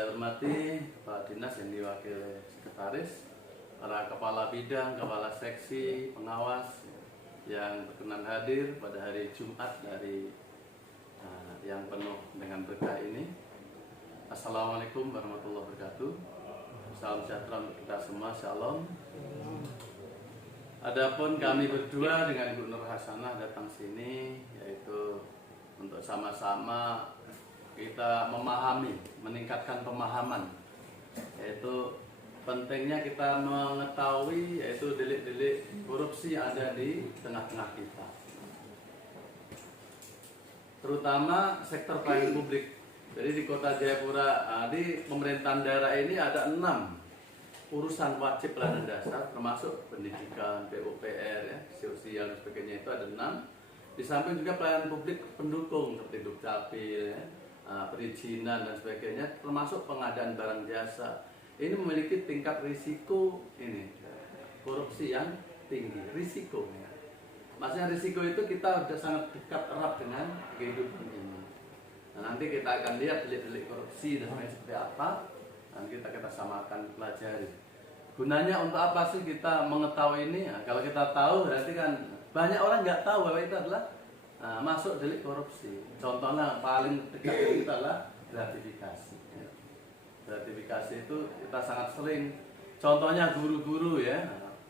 saya hormati Kepala Dinas yang diwakili Sekretaris, para Kepala Bidang, Kepala Seksi, Pengawas yang berkenan hadir pada hari Jumat dari yang penuh dengan berkah ini. Assalamualaikum warahmatullahi wabarakatuh. Salam sejahtera untuk kita semua, shalom. Adapun kami berdua dengan Ibu Nur Hasanah datang sini yaitu untuk sama-sama kita memahami, meningkatkan pemahaman, yaitu pentingnya kita mengetahui yaitu delik-delik korupsi yang ada di tengah-tengah kita, terutama sektor pelayanan publik. Jadi di Kota Jayapura, di pemerintahan daerah ini ada 6 urusan wajib pelayanan dasar, termasuk pendidikan, PUPR, ya, sosial dan sebagainya, itu ada 6. Di samping juga pelayanan publik pendukung seperti Dukcapil, ya, perizinan dan sebagainya, termasuk pengadaan barang jasa. Ini memiliki tingkat risiko ini korupsi yang tinggi, risikonya. Maksudnya risiko itu kita sudah sangat dekat erat dengan kehidupan ini. Nah, nanti kita akan lihat delik-delik korupsi dan lain seperti apa. Nanti kita samakan pelajari. Gunanya untuk apa sih kita mengetahui ini? Nah, kalau kita tahu berarti kan banyak orang nggak tahu bahwa itu adalah masuk delik korupsi. Contohnya paling dekat dari kita adalah gratifikasi. Gratifikasi itu kita sangat sering. Contohnya guru-guru, ya,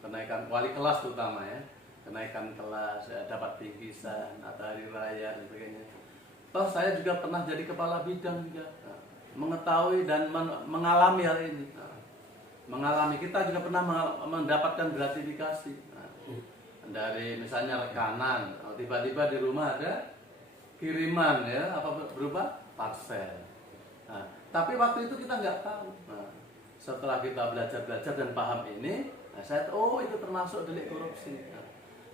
kenaikan wali kelas terutama, ya, kenaikan kelas, ya, dapat bingkisan atau hari raya dan sebagainya. Toh saya juga pernah jadi kepala bidang juga, mengetahui dan mengalami hal ini. Mengalami, kita juga pernah mendapatkan gratifikasi. Dari misalnya rekanan, tiba-tiba di rumah ada kiriman, ya, apa berupa parcel. Nah, tapi waktu itu kita nggak tahu. Nah, setelah kita belajar dan paham ini, saya tahu, oh, itu termasuk delik korupsi. Nah,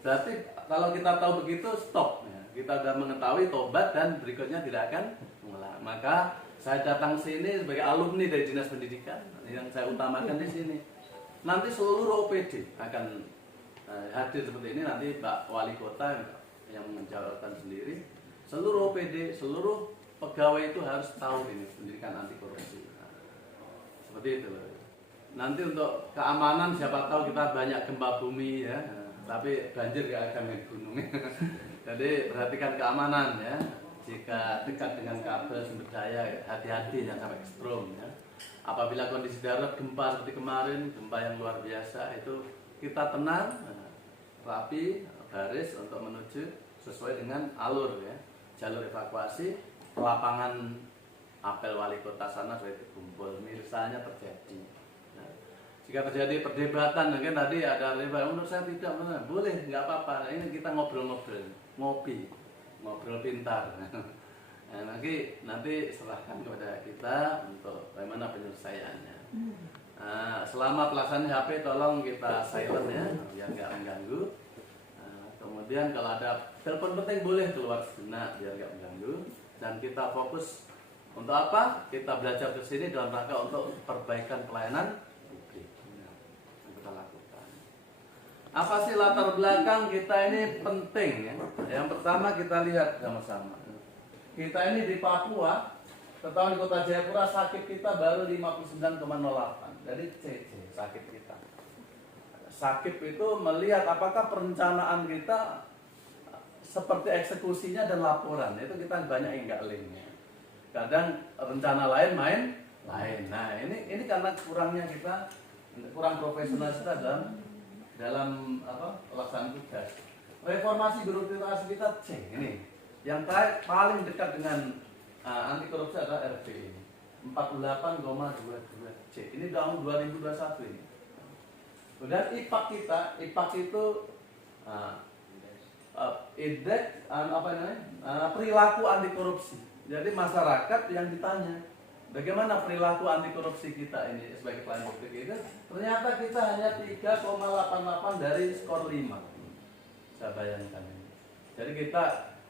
berarti kalau kita tahu begitu, stop. Ya. Kita sudah mengetahui, tobat, dan berikutnya tidak akan mengulang. Maka saya datang sini sebagai alumni dari Dinas Pendidikan yang saya utamakan di sini. Nanti seluruh OPD akan hadir seperti ini, nanti Pak Wali Kota yang menjalankan sendiri. Seluruh OPD, seluruh pegawai itu harus tahu ini pendidikan anti korupsi. Nah, seperti itu. Nanti untuk keamanan, siapa tahu kita banyak gempa bumi, ya, tapi banjir gak akan main gunung. Jadi perhatikan keamanan, ya. Jika dekat dengan kabel sumber daya, hati-hati jangan sampai ekstrom, ya. Apabila kondisi darurat gempa seperti kemarin, gempa yang luar biasa, itu kita tenang, rapi, baris untuk menuju sesuai dengan alur, ya, jalur evakuasi. Lapangan apel wali kota sana sudah dikumpul, misalnya terjadi. Nah, jika terjadi perdebatan, mungkin tadi ada rival, menurut saya tidak benar, boleh, nggak apa-apa. Nah, ini kita ngobrol-ngobrol, ngobrol pintar. Nah, nanti serahkan kepada kita untuk bagaimana penyelesaiannya. Nah, selama pelaksanaan HP tolong kita silent, ya, biar nggak mengganggu. Nah, kemudian kalau ada telepon penting boleh keluar sejenak biar nggak mengganggu. Dan kita fokus untuk apa? Kita belajar ke sini dalam rangka untuk perbaikan pelayanan publik yang kita lakukan. Apa sih latar belakang kita ini penting, ya? Yang pertama kita lihat sama-sama. Kita ini di Papua, ketahuan di Kota Jayapura sakit kita baru 59,08. Jadi CC sakit kita. Sakit itu melihat apakah perencanaan kita seperti eksekusinya dan laporan, itu kita banyak yang nggak link. Kadang rencana lain main lain. Nah, ini karena kurangnya kita, kurang profesional kita dalam pelaksanaan tugas. Reformasi birokrasi kita cek ini. Yang paling dekat dengan anti korupsi adalah RP ini. 48,22 C. Ini tahun 2021 ini. Kemudian IPAK itu indeks perilaku anti korupsi. Jadi masyarakat yang ditanya bagaimana perilaku anti korupsi kita ini sebagai pelayan publik itu, ternyata kita hanya 3,88 dari skor 5. Saya bayangkan ini. Jadi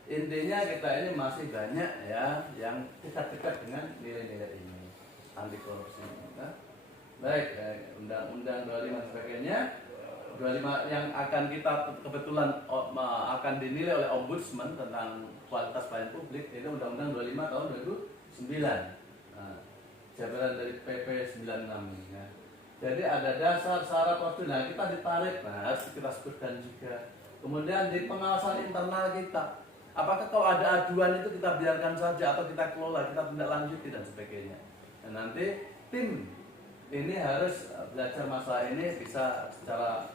intinya kita ini masih banyak, ya, yang dekat-dekat dengan nilai-nilai ini anti korupsi. Baik, undang-undang 25 dan sebagainya. 25 yang akan kita kebetulan akan dinilai oleh Ombudsman tentang kualitas pelayanan publik itu Undang-Undang 25 tahun 2009. Nah, jabaran dari PP 96 ini ya. Jadi ada dasar, syarat, prosedur. Nah, kita ditarik, nah harus kita sebutkan juga. Kemudian di pengawasan internal kita, apakah kalau ada aduan itu kita biarkan saja atau kita kelola, kita tindak lanjuti dan sebagainya. Dan nanti tim ini harus belajar masalah ini bisa secara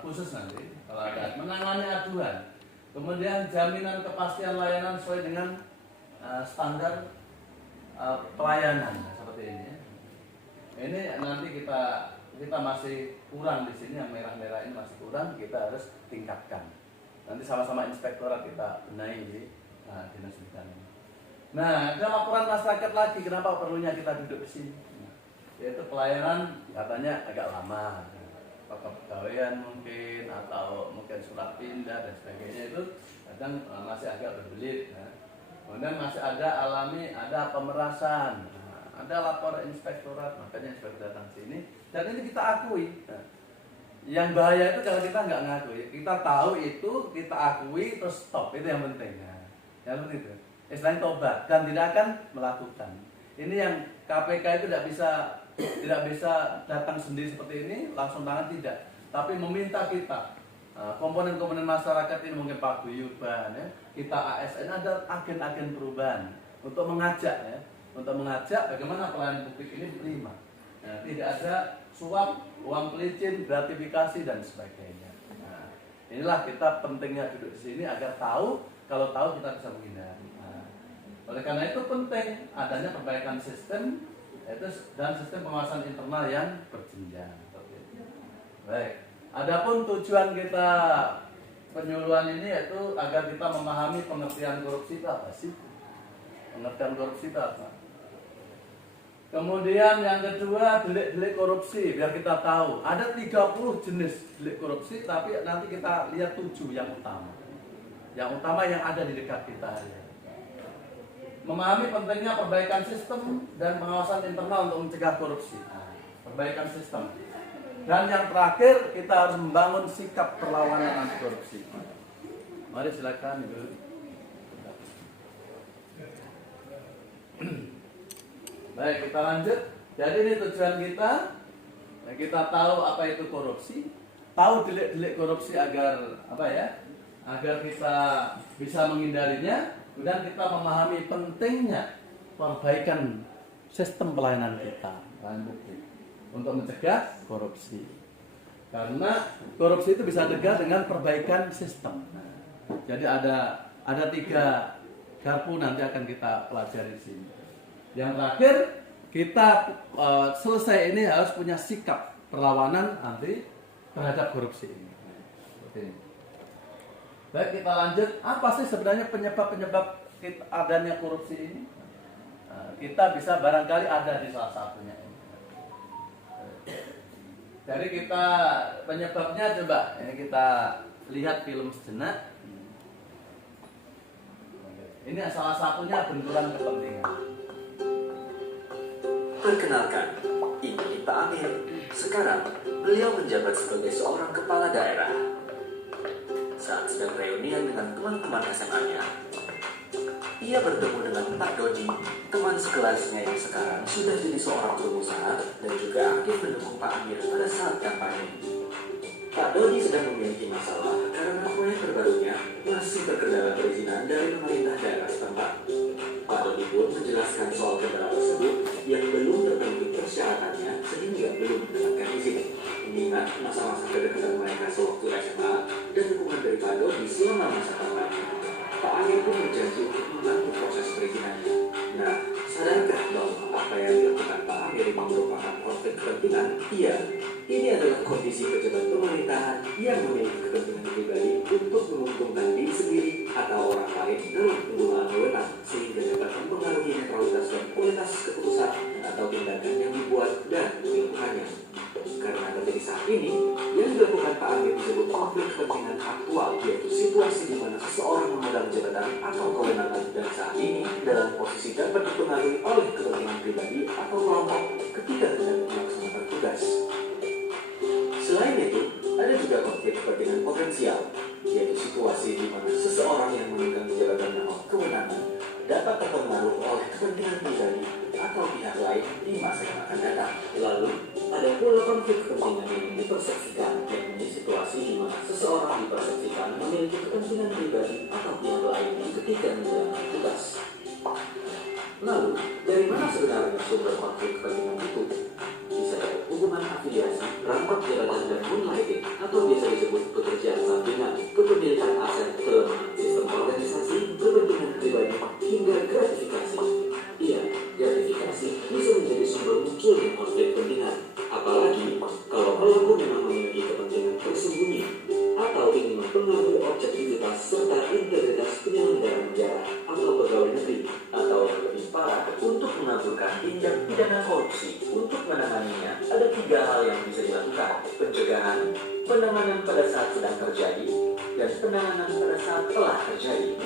khusus nanti kalau ada menangani aduan. Kemudian jaminan kepastian layanan sesuai dengan standar pelayanan seperti ini. Ini nanti kita masih kurang di sini, yang merah-merah ini masih kurang, kita harus tingkatkan. Nanti sama-sama inspektorat kita benahi di dinas pendidikan ini. Nah, ada laporan masyarakat lagi, kenapa perlunya kita duduk di sini? Yaitu pelayanan katanya agak lama, kepegawaian mungkin atau mungkin surat pindah dan sebagainya itu kadang masih agak berbelit. Kemudian masih ada pemerasan. Ada lapor inspektorat, makanya inspektorat datang sini dan ini kita akui. Yang bahaya itu kalau kita nggak ngakui, kita tahu itu, kita akui terus stop, itu yang penting. Yang penting itu, istilahnya tobat dan tidak akan melakukan. Ini yang KPK itu tidak bisa datang sendiri seperti ini langsung tangan, tidak, tapi meminta kita komponen-komponen masyarakat ini, mungkin Pak Guyuban, ya, kita ASN, ada agen-agen perubahan untuk mengajak ya. Untuk mengajak bagaimana pelayanan publik ini diterima. Nah, tidak ada suap, uang pelicin, gratifikasi dan sebagainya. Nah, inilah kita pentingnya duduk di sini agar tahu, kalau tahu kita bisa menghindari. Nah, oleh karena itu penting adanya perbaikan sistem dan sistem pengawasan internal yang berjenjang. Baik. Adapun tujuan kita penyuluhan ini yaitu agar kita memahami pengertian korupsi itu apa sih? Pengertian korupsi itu apa? Kemudian yang kedua, delik-delik korupsi, biar kita tahu. Ada 30 jenis delik korupsi, tapi nanti kita lihat 7 yang utama. Yang utama yang ada di dekat kita. Memahami pentingnya perbaikan sistem dan pengawasan internal untuk mencegah korupsi. Perbaikan sistem. Dan yang terakhir, kita harus membangun sikap perlawanan anti korupsi. Mari silakan Ibu. Baik, kita lanjut. Jadi ini tujuan kita. Nah, kita tahu apa itu korupsi, tahu delik-delik korupsi agar agar kita bisa menghindarinya. Kemudian kita memahami pentingnya perbaikan sistem pelayanan kita untuk mencegah korupsi. Karena korupsi itu bisa dicegah dengan perbaikan sistem. Jadi ada 3 garpu nanti akan kita pelajari di sini. Yang terakhir, kita selesai ini harus punya sikap perlawanan anti terhadap korupsi ini. Baik, kita lanjut. Apa sih sebenarnya penyebab adanya korupsi ini? Kita bisa barangkali ada di salah satunya. Jadi kita penyebabnya coba ini kita lihat film sejenak. Ini salah satunya benturan kepentingan. Perkenalkan, ini Pak Amir. Sekarang, beliau menjabat sebagai seorang kepala daerah. Saat sedang reunian dengan teman-teman SMA-nya, ia bertemu dengan Pak Dodi, teman sekelasnya yang sekarang sudah jadi seorang pengusaha dan juga aktif mendukung Pak Amir pada saat kampanye. Pak Dodi sedang memiliki masalah karena proyek terbarunya masih terkendala perizinan dari pemerintah daerah setempat. Pak Dodi pun menjelaskan soal kendala tersebut yang belum terpenuhi persyaratannya sehingga belum mendapatkan izin. Mengingat masa-masa kedekatan mereka sewaktu SMA dan dukungan dari Pak Dodi selama masa kampanye, Pak Amir pun berjanji untuk membantu proses perizinannya. Nah, sadarkah bahwa apa yang dilakukan Pak Amir merupakan konflik kepentingan? Iya, ini adalah kondisi pejabat pemerintahan yang memiliki kepentingan pribadi untuk menguntungkan diri sendiri atau orang lain dalam penggunaan wewenang sehingga dapat mempengaruhi netralitas dan kualitas keputusan atau tindakan yang dibuat dan dilakukannya. Karena terjadi saat ini, yang dilakukan Pak Amir disebut konflik kepentingan aktual, yaitu situasi di mana seseorang memegang jabatan atau kewenangan dan saat ini dalam posisi dapat dipengaruhi oleh kepentingan pribadi atau kelompok ketika hendak melaksanakan tugas. Selain itu, ada juga konflik kepentingan potensial, yaitu situasi di mana seseorang yang memegang jabatan atau kewenangan dapat terpengaruh oleh kepentingan pribadi atau pihak pihak lain di masa yang akan datang. Lalu, ada pula konflik kepentingan yang dipersepsikan, yakni situasi di mana seseorang dipersepsikan memiliki kepentingan pribadi atau pihak lain ketika menjalankan tugas. Lalu, dari mana sebenarnya sumber konflik kepentingan itu? Bisa dari hubungan afiliasi, rangkap jabatan dan moonlighting, atau biasa disebut pekerjaan sampingan, kepemilikan aset, kelemahan sistem organisasi, kepentingan pribadi, hingga gratifikasi. Iya, gratifikasi bisa menjadi sumber munculnya konflik kepentingan. Apalagi kalau pelaku memang memiliki kepentingan tersembunyi atau ingin mempengaruhi objektivitas serta integritas penyelenggara negara atau pegawai negeri, atau yang lebih parah, untuk mengaburkan tindak pidana korupsi. Untuk menanganinya, ada 3 hal yang bisa dilakukan: pencegahan, penanganan pada saat sedang terjadi, dan penanganan pada saat telah terjadi.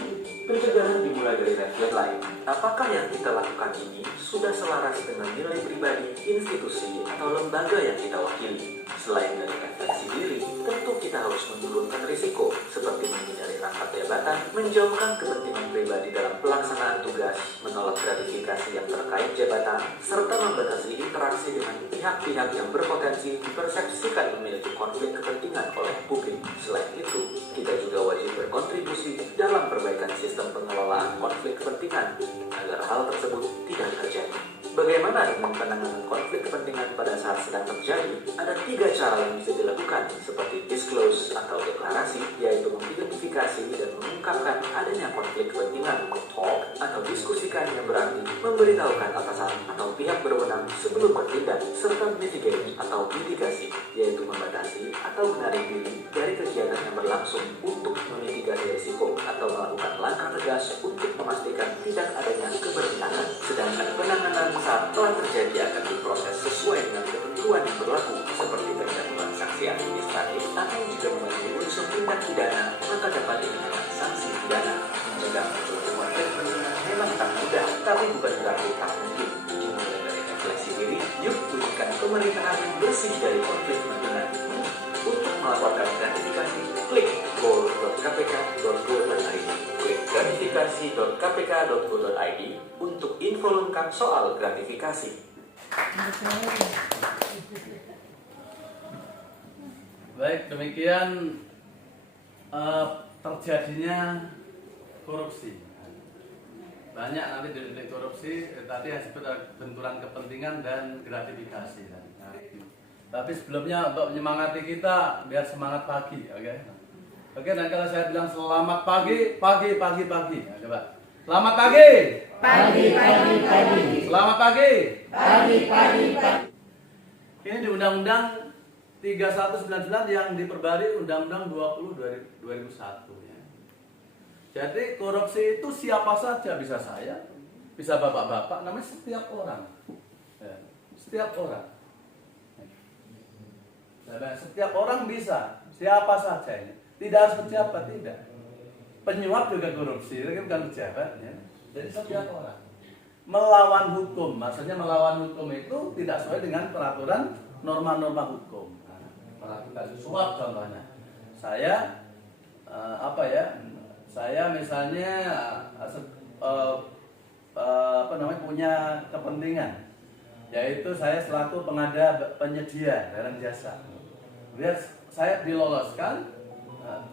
Pencegahan dimulai dari red flag line. Apakah yang kita lakukan ini sudah selaras dengan nilai pribadi, institusi, atau lembaga yang kita wakili? Selain dari refleksi diri, tentu kita harus menurunkan risiko, seperti menghindari rangkap jabatan, menjauhkan kepentingan pribadi dalam pelaksanaan tugas, menolak gratifikasi yang terkait jabatan, serta membatasi interaksi dengan pihak-pihak yang berpotensi dipersepsikan memiliki konflik kepentingan oleh publik. Selain itu, kita juga wajib berkontribusi dalam perbaikan sistem pengelolaan konflik kepentingan agar hal tersebut tidak terjadi. Bagaimana dengan penanganan konflik kepentingan pada saat sedang terjadi? Ada 3 cara yang bisa dilakukan, seperti disclose atau deklarasi, yaitu mengidentifikasi dan mengungkapkan adanya konflik kepentingan, talk atau diskusikan yang berarti memberitahukan atasan atau pihak berwenang sebelum bertindak, serta mitigate atau mitigasi, yaitu membatasi atau menarik diri dari kegiatan yang berlangsung untuk memitigasi risiko atau melakukan langkah tegas untuk memastikan tidak adanya keberpihakan. Sedangkan penanganan saat telah terjadi akan diproses sesuai dengan ketentuan yang berlaku, seperti pencabutan sanksi administratif, atau jika memiliki unsur tindak pidana, maka dapat dikenakan sanksi pidana. Mencegah munculnya konflik kepentingan memang tak mudah, tapi bukan berarti tak mungkin. Dimulai dari refleksi diri, yuk wujudkan pemerintahan yang bersih dari konflik kepentingan. Untuk melaporkan gratifikasi, klik go.kpk.go.id. Klik gratifikasi.kpk.go.id untuk info lengkap soal gratifikasi. Baik, demikian terjadinya korupsi. Banyak nanti delik korupsi, tadi yang disebut benturan kepentingan dan gratifikasi. Tapi sebelumnya untuk menyemangati kita, biar semangat pagi, oke? Oke, dan kalau saya bilang selamat pagi, pagi. Ya, coba. Selamat pagi. Pagi. Selamat pagi. Pagi. Ini di Undang-Undang 3199 yang diperbarui Undang-Undang 20 2001 ya. Jadi korupsi itu siapa saja, bisa saya, bisa bapak-bapak, namanya setiap orang. Ya, setiap orang. Setiap orang bisa, siapa saja ini. Tidak harus pejabat, tidak. Penyuap juga korupsi, itu kan bukan pejabat ya. Jadi setiap orang. Melawan hukum, maksudnya melawan hukum itu tidak sesuai dengan peraturan norma-norma hukum. Melakukan suap contohnya. Saya saya misalnya punya kepentingan, yaitu saya selaku penyedia barang jasa. Kemudian saya diloloskan,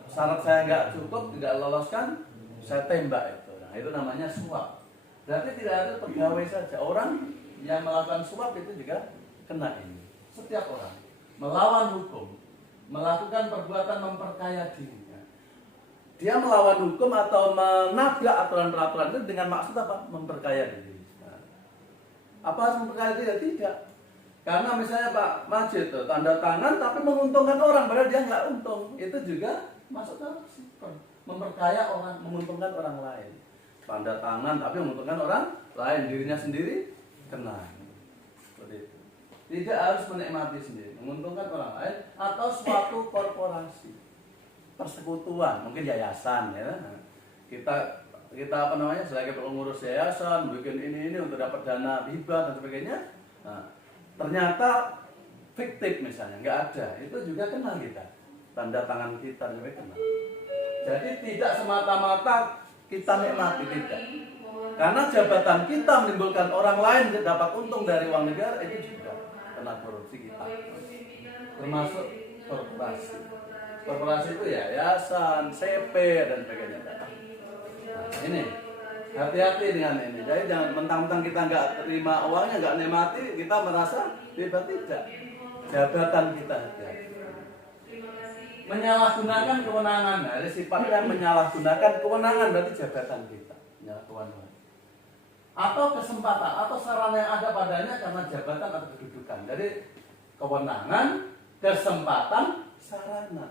syarat saya nggak cukup, tidak loloskan, saya tembak itu. Nah, itu namanya suap. Berarti tidak ada pegawai saja, orang yang melakukan suap itu juga kena ini. Setiap orang melawan hukum, melakukan perbuatan memperkaya diri. Dia melawan hukum atau menabrak aturan-peraturan itu dengan maksud apa? Memperkaya diri. Nah, apa harus memperkaya diri? Tidak. Karena misalnya Pak Majid itu tanda tangan tapi menguntungkan orang, padahal dia nggak untung. Itu juga masuk korupsi. Memperkaya orang, menguntungkan orang lain. Tanda tangan tapi menguntungkan orang lain, dirinya sendiri kena. Seperti itu. Tidak harus menikmati sendiri, menguntungkan orang lain atau suatu korporasi. Persekutuan, mungkin yayasan ya. Kita sebagai pengurus yayasan bikin ini untuk dapat dana hibah dan sebagainya. Nah, ternyata fiktif misalnya nggak ada, itu juga kena kita. Tanda tangan kita juga kena. Jadi tidak semata-mata kita nikmati, tidak. Karena jabatan kita menimbulkan orang lain dapat untung dari uang negara, itu juga kena korupsi kita. Termasuk korporasi. Korporasi itu ya yayasan, CP dan sebagainya. Nah, ini hati-hati dengan ini. Jadi jangan mentang-mentang kita nggak terima uangnya, nggak nikmati, kita merasa bebas, tidak. Jabatan kita hati-hati. Menyalahgunakan kewenangan, ada sifatnya menyalahgunakan kewenangan, berarti jabatan kita. Kewenangan. Atau kesempatan atau sarana yang ada padanya karena jabatan atau kedudukan. Jadi kewenangan, kesempatan, sarana.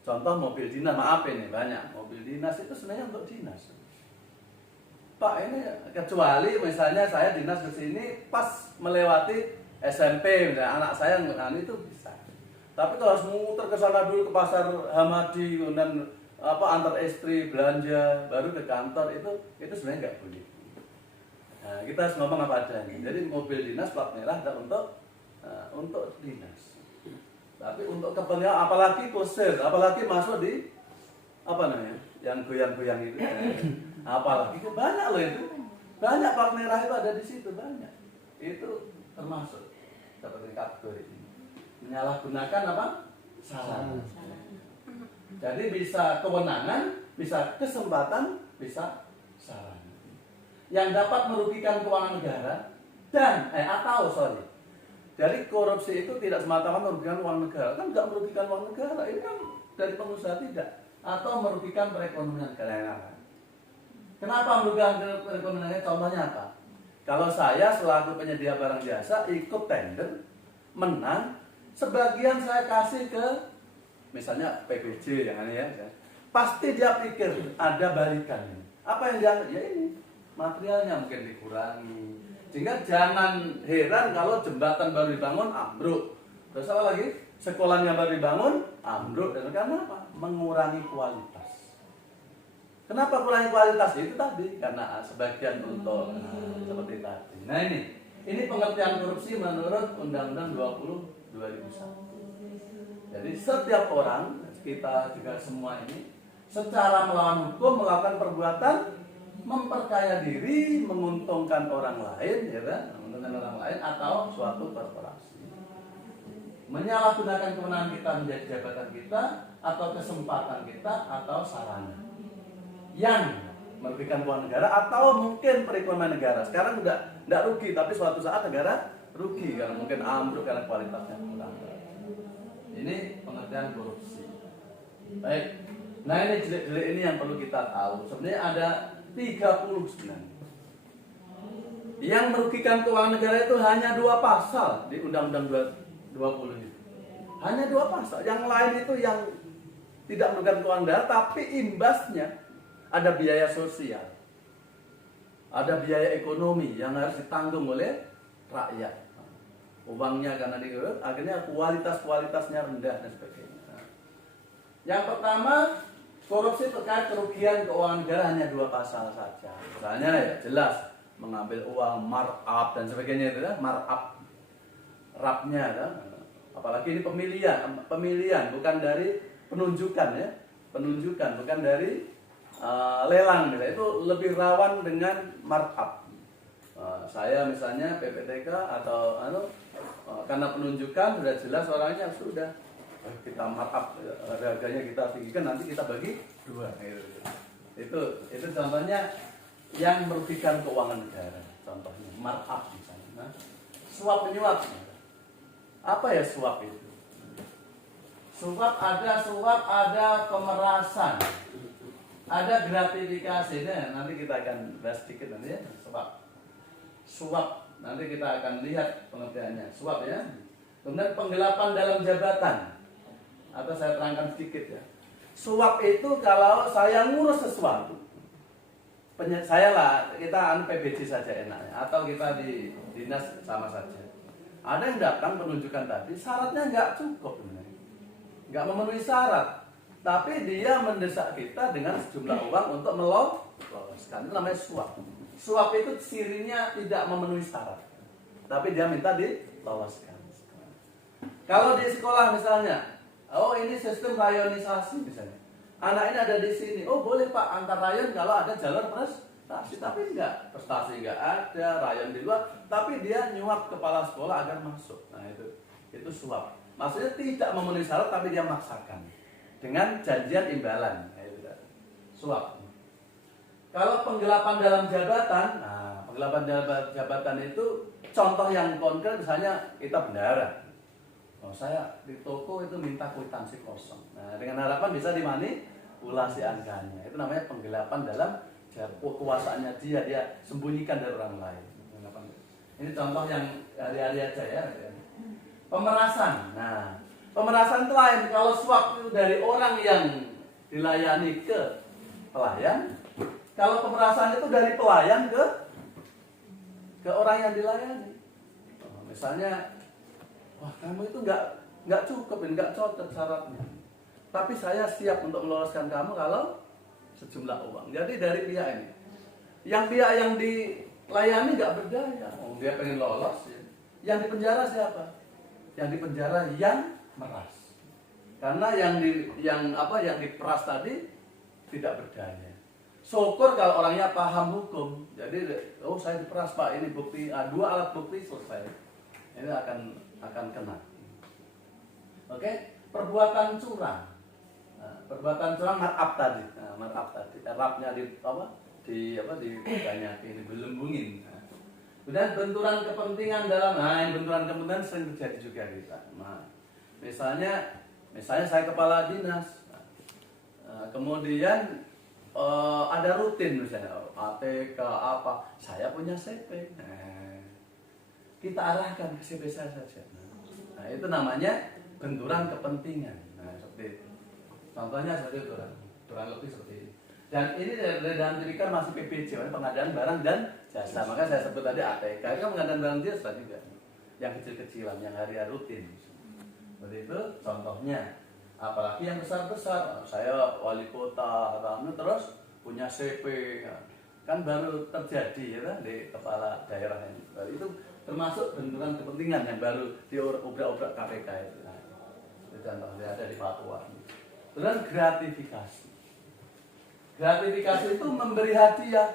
Contoh mobil dinas, maaf ini banyak mobil dinas itu sebenarnya untuk dinas. Pak ini kecuali misalnya saya dinas ke sini pas melewati SMP, misalnya anak saya itu bisa. Tapi kalau harus muter ke sana dulu ke pasar Hamadi dan antar istri belanja baru ke kantor itu sebenarnya nggak boleh. Nah, kita harus ngomong apa adanya. Jadi mobil dinas plat merah untuk dinas. Tapi untuk kepentingan apalagi kusir, apalagi masuk di yang goyang-goyang itu. Apalagi banyak loh itu. Banyak plat merah itu ada di situ banyak. Itu termasuk seperti kategori ini. Menyalahgunakan sarana. Jadi bisa kewenangan, bisa kesempatan, bisa sarana. Yang dapat merugikan keuangan negara Jadi korupsi itu tidak semata-mata merugikan uang negara, kan nggak merugikan uang negara, ini kan dari pengusaha tidak, atau merugikan perekonomian negara. Kenapa merugikan perekonomian? Contohnya apa? Kalau saya selaku penyedia barang jasa ikut tender, menang, sebagian saya kasih ke misalnya PBJ yang ini ya, pasti dia pikir ada balikannya. Apa yang dia? Ya ini materialnya mungkin dikurangi. Sehingga jangan heran kalau jembatan baru dibangun ambruk. Terus apa lagi? Sekolah yang baru dibangun ambruk. Dan karena apa? Mengurangi kualitas. Kenapa kurangi kualitas? Itu tadi karena sebagian untuk seperti tadi. Nah ini pengertian korupsi menurut Undang-Undang 20 2001. Jadi setiap orang, kita juga semua ini secara melawan hukum melakukan perbuatan memperkaya diri, menguntungkan orang lain, ya kan? Menguntungkan orang lain atau suatu korporasi. Menyalahgunakan kewenangan kita menjadi jabatan kita atau kesempatan kita atau sarana yang merugikan keuangan negara atau mungkin perekonomian negara. Sekarang udah tidak rugi, tapi suatu saat negara rugi karena mungkin ambruk karena kualitasnya kurang. Ini pengertian korupsi. Baik. Nah ini jelik-jelik ini yang perlu kita tahu. Sebenarnya ada 39. Yang merugikan keuangan negara itu hanya 2 pasal di Undang-Undang 20 itu. Hanya 2 pasal. Yang lain itu yang tidak merugikan keuangan negara, tapi imbasnya ada biaya sosial, ada biaya ekonomi yang harus ditanggung oleh rakyat. Uangnya karena diurut, akhirnya kualitasnya rendah dan sebagainya. Yang pertama, korupsi terkait kerugian keuangan negara hanya 2 pasal saja. Misalnya ya jelas mengambil uang, markup dan sebagainya itu ya, markup rapnya kan. Apalagi ini pemilihan bukan dari penunjukan ya. Penunjukan bukan dari lelang gitu. Itu lebih rawan dengan markup. Saya misalnya PPTK atau karena penunjukan sudah jelas orangnya sudah kita markup harganya kita tinggikan, nanti kita bagi 2 gitu. Itu contohnya yang merugikan keuangan negara, contohnya markup misalnya. Nah, suap menyuap, apa ya suap itu? Suap ada pemerasan, ada gratifikasi. Nah, nanti kita akan bahas sedikit nanti ya suap nanti kita akan lihat pengertiannya suap ya. Kemudian penggelapan dalam jabatan. Atau saya terangkan sedikit ya. Suap itu kalau saya ngurus sesuatu, kita PBJ saja enaknya, atau kita di dinas sama saja. Ada yang datang penunjukan tadi, syaratnya nggak cukup, nggak memenuhi syarat, tapi dia mendesak kita dengan sejumlah uang untuk meloloskan. Itu namanya suap. Suap itu cirinya tidak memenuhi syarat, tapi dia minta diloloskan. Kalau di sekolah misalnya, oh ini sistem rayonisasi misalnya. Anak ini ada di sini. Oh boleh Pak antar rayon kalau ada jalur prestasi, tapi enggak, prestasi enggak ada, rayon di luar, tapi dia nyuap kepala sekolah agar masuk. Nah itu suap. Maksudnya tidak memenuhi syarat tapi dia maksakan dengan janjian imbalan. Nah, itu suap. Kalau penggelapan dalam jabatan, nah penggelapan dalam jabatan itu contoh yang konkret, misalnya kita bendahara. Oh, saya di toko itu minta kwitansi kosong. Nah, dengan harapan bisa dimanipulasi angkanya. Itu namanya penggelapan dalam kekuasaannya dia sembunyikan dari orang lain. Ini contoh yang hari-hari aja ya. Pemerasan. Nah, pemerasan itu lain. Kalau suap itu dari orang yang dilayani ke pelayan. Kalau pemerasan itu dari pelayan ke orang yang dilayani. Oh, misalnya, wah kamu itu nggak cukup, nggak cocok syaratnya. Tapi saya siap untuk meloloskan kamu kalau sejumlah uang. Jadi dari pihak ini, yang pihak yang dilayani nggak berdaya. Oh, dia pengen lolos. Ya. Yang dipenjara siapa? Yang dipenjara yang meras. Karena yang diperas tadi tidak berdaya. Syukur kalau orangnya paham hukum. Jadi, oh saya diperas Pak, ini bukti, 2 alat bukti selesai. Ini akan kena. Oke, perbuatan curang. Nah, perbuatan curang mar'ab tadi. Nah, mar'ab tadi. Rapnya dibelembungin. Nah, kemudian benturan kepentingan benturan kepentingan sering terjadi juga kita. Nah, misalnya saya kepala dinas. Nah, kemudian ada rutin misalnya ATK apa, saya punya CP. Nah, kita arahkan ke CP saya saja. Nah, itu namanya benturan kepentingan. Nah, seperti itu. Contohnya seperti itu, kurang lebih seperti ini. Dan ini dari dalam tipikor masih PBJ, pengadaan barang dan jasa. Maka saya sebut tadi ATK, itu kan pengadaan barang jasa juga. Yang kecil-kecilan, yang hari-hari rutin. Seperti itu contohnya. Apalagi yang besar-besar, saya wali kota, terus punya CP, kan baru terjadi ya di kepala daerah ini. Itu termasuk benturan kepentingan yang baru diobrak-obrak KPK itu. Nah, itu contohnya ada di Papua. Dan gratifikasi. Gratifikasi itu memberi hadiah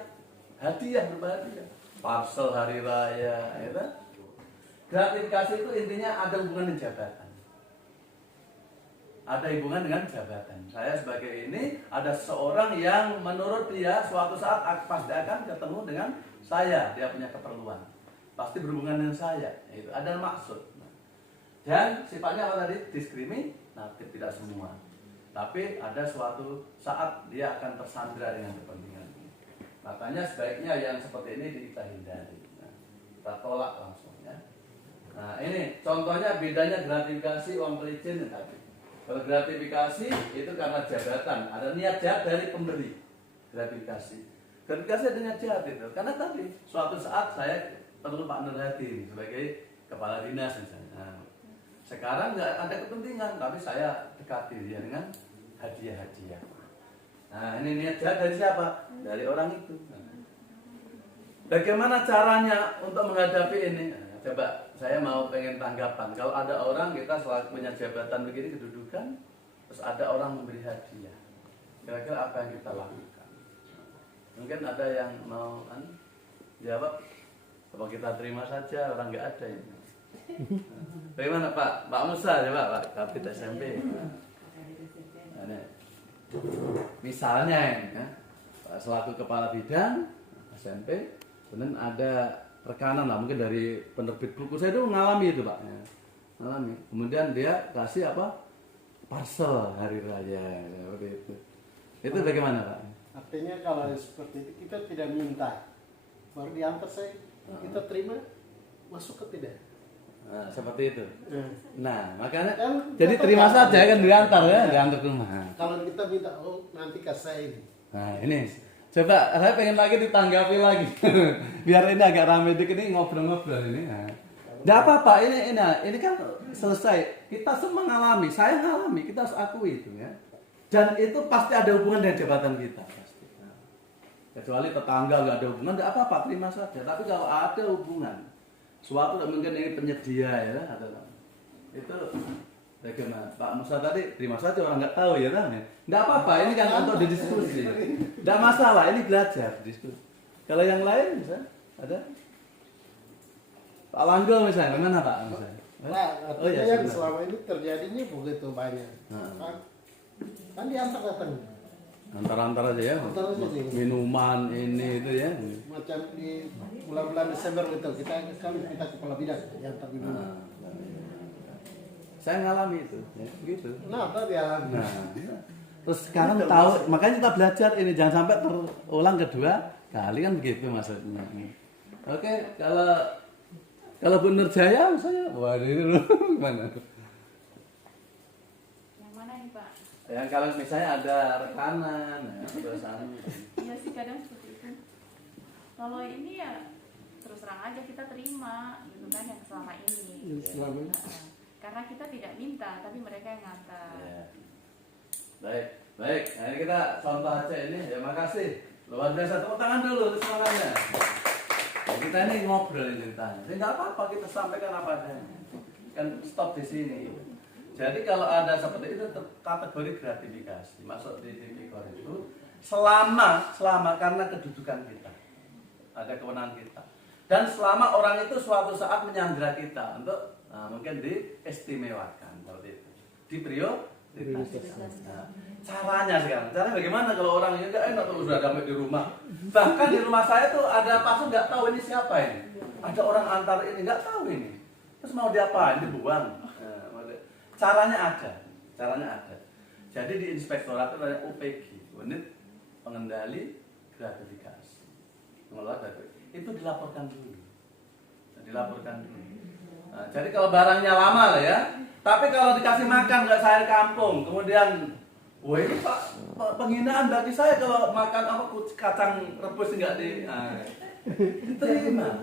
berhadiah. Parcel hari raya, ya kan? Gratifikasi itu intinya ada hubungan dengan jabatan. Ada hubungan dengan jabatan. Saya sebagai ini ada seorang yang menurut dia suatu saat pasti akan ketemu dengan saya, dia punya keperluan. Pasti berhubungan dengan saya. Itu ada maksud. Dan sifatnya apa tadi? Diskriminatif, tidak semua. Tapi ada suatu saat dia akan tersandra dengan kepentingan. Makanya sebaiknya yang seperti ini kita hindari. Nah, kita tolak langsung ya. Nah, ini contohnya bedanya gratifikasi uang pelicin tadi. Kalau gratifikasi itu karena jabatan, ada niat jahat dari pemberi. Gratifikasi ada niat jahat itu. Karena tadi suatu saat saya perlu Pak Nur Hadi sebagai kepala dinas misalnya. Nah, sekarang nggak ada kepentingan, tapi saya dekati dia dengan hadiah-hadiah. Nah, ini niat jahat dari siapa? Dari orang itu. Bagaimana caranya untuk menghadapi ini? Nah, coba saya mau pengen tanggapan. Kalau ada orang kita selalu punya jabatan begini kedudukan, terus ada orang memberi hadiah. Kira-kira apa yang kita lakukan? Mungkin ada yang mau jawab. Apa kita terima saja? Orang nggak ada ini. Bagaimana Pak? Pak Musa coba Pak, Kapit SMP. Nah, misalnya ya, selaku kepala bidang SMP, kemudian ada rekanan lah mungkin dari penerbit buku, saya dulu ngalami itu Pak ya. Ngalami. Kemudian dia kasih apa? Parcel hari raya seperti itu. Itu bagaimana Pak? Artinya kalau seperti itu kita tidak minta, baru diantar saya, kita terima, masuk ke tidak. Nah, seperti itu. Nah, makanya Kan jadi terima saja kan diantar ya, diantar ke rumah. Kalau kita minta, oh nanti kasih saya ini. Nah, ini coba saya pengen lagi ditanggapi lagi. Biar ini agak ramai dikit ini ngobrol-ngobrol ini. Nah. Enggak apa-apa, ini kan selesai. Kita semua mengalami, saya ngalami, kita harus akui itu ya. Dan itu pasti ada hubungan dengan jabatan kita pasti. Nah, kecuali tetangga nggak ada hubungan, enggak apa-apa, terima saja. Tapi kalau ada hubungan, suatu mungkin ini penyedia ya, atau itu bagaimana? Pak Musa tadi terima saja orang nggak tahu ya kan? Nggak apa-apa, ini kan untuk didiskusi. Nggak masalah, ini belajar diskusi. Kalau yang lain bisa ada? Pak Langgol misalnya, mana Pak? Misalnya? Nah, Oh artinya iya, yang sebenarnya. selama ini terjadinya begitu banyak. Nah. Kan diantar datang. Antar-antar aja ya. Antar aja sih. Minuman ini itu ya. Macam di bulan-bulan Desember gitu, kita kepala bidang diantar di rumah. Saya ngalami itu, ya, begitu. Kenapa dia? Nah, terus sekarang tahu, makanya kita belajar ini jangan sampai terulang kedua kali kan begitu maksudnya. Oke, kalau Bu Nurjaya misalnya, waduh ini loh, gimana? Yang mana nih Pak? Yang kalau misalnya ada rekanan, ya, terus Iya sih kadang seperti itu. Kalau ini ya terus terang aja kita terima gitu kan yang selama ini. Selama ini. Karena kita tidak minta, tapi mereka yang ngantar. ya. Baik, baik. Nah, ini kita contoh aja ini. Ya makasih. Luar biasa. Tepuk tangan dulu semangatnya. Ya, kita ini ngobrol ini ceritanya. Jadi nggak apa-apa kita sampaikan apa adanya. Kan stop di sini. Jadi kalau ada seperti itu kategori gratifikasi masuk di tipikor itu selama karena kedudukan kita ada kewenangan kita dan selama orang itu suatu saat menyandera kita untuk mungkin diistimewakan seperti itu diprioritaskan. Nah, caranya bagaimana kalau orang yang nggak enak kalau sudah damai di rumah, bahkan di rumah saya tuh ada pasien nggak tahu ini siapa ini, ada orang antar ini nggak tahu ini, terus mau diapain, dibuang. Caranya ada. Jadi di inspektorat itu ada UPG, unit pengendali gratifikasi. Mengelola gratifikasi. Itu dilaporkan dulu. Nah, jadi kalau barangnya lama lah ya. Tapi kalau dikasih makan nggak saya kampung, kemudian, wah ini Pak penghinaan bagi saya kalau makan kacang rebus nggak diterima.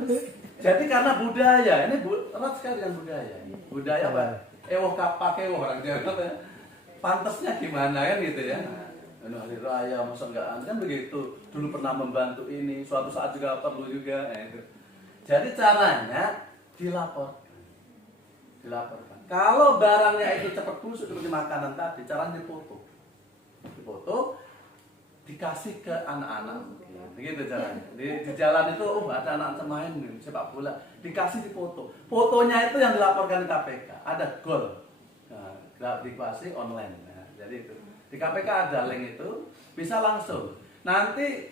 Jadi karena budaya ini erat sekali dengan budaya. Budaya apa? Pakai orang Jawa ya. Pantasnya gimana kan gitu ya. Hari raya masa enggak kan begitu. Dulu pernah membantu ini, suatu saat juga perlu juga. Itu. Jadi caranya dilaporkan. Kalau barangnya itu cepat busuk seperti makanan tadi, caranya difoto, dikasih ke anak-anak. Begitu caranya. Di jalan itu ada anak main sepak bola, dikasih difoto. Fotonya itu yang dilaporkan ke KPK. Ada gol. Nah, gratifikasi online. Nah, jadi itu. Di KPK ada link itu, bisa langsung. Nanti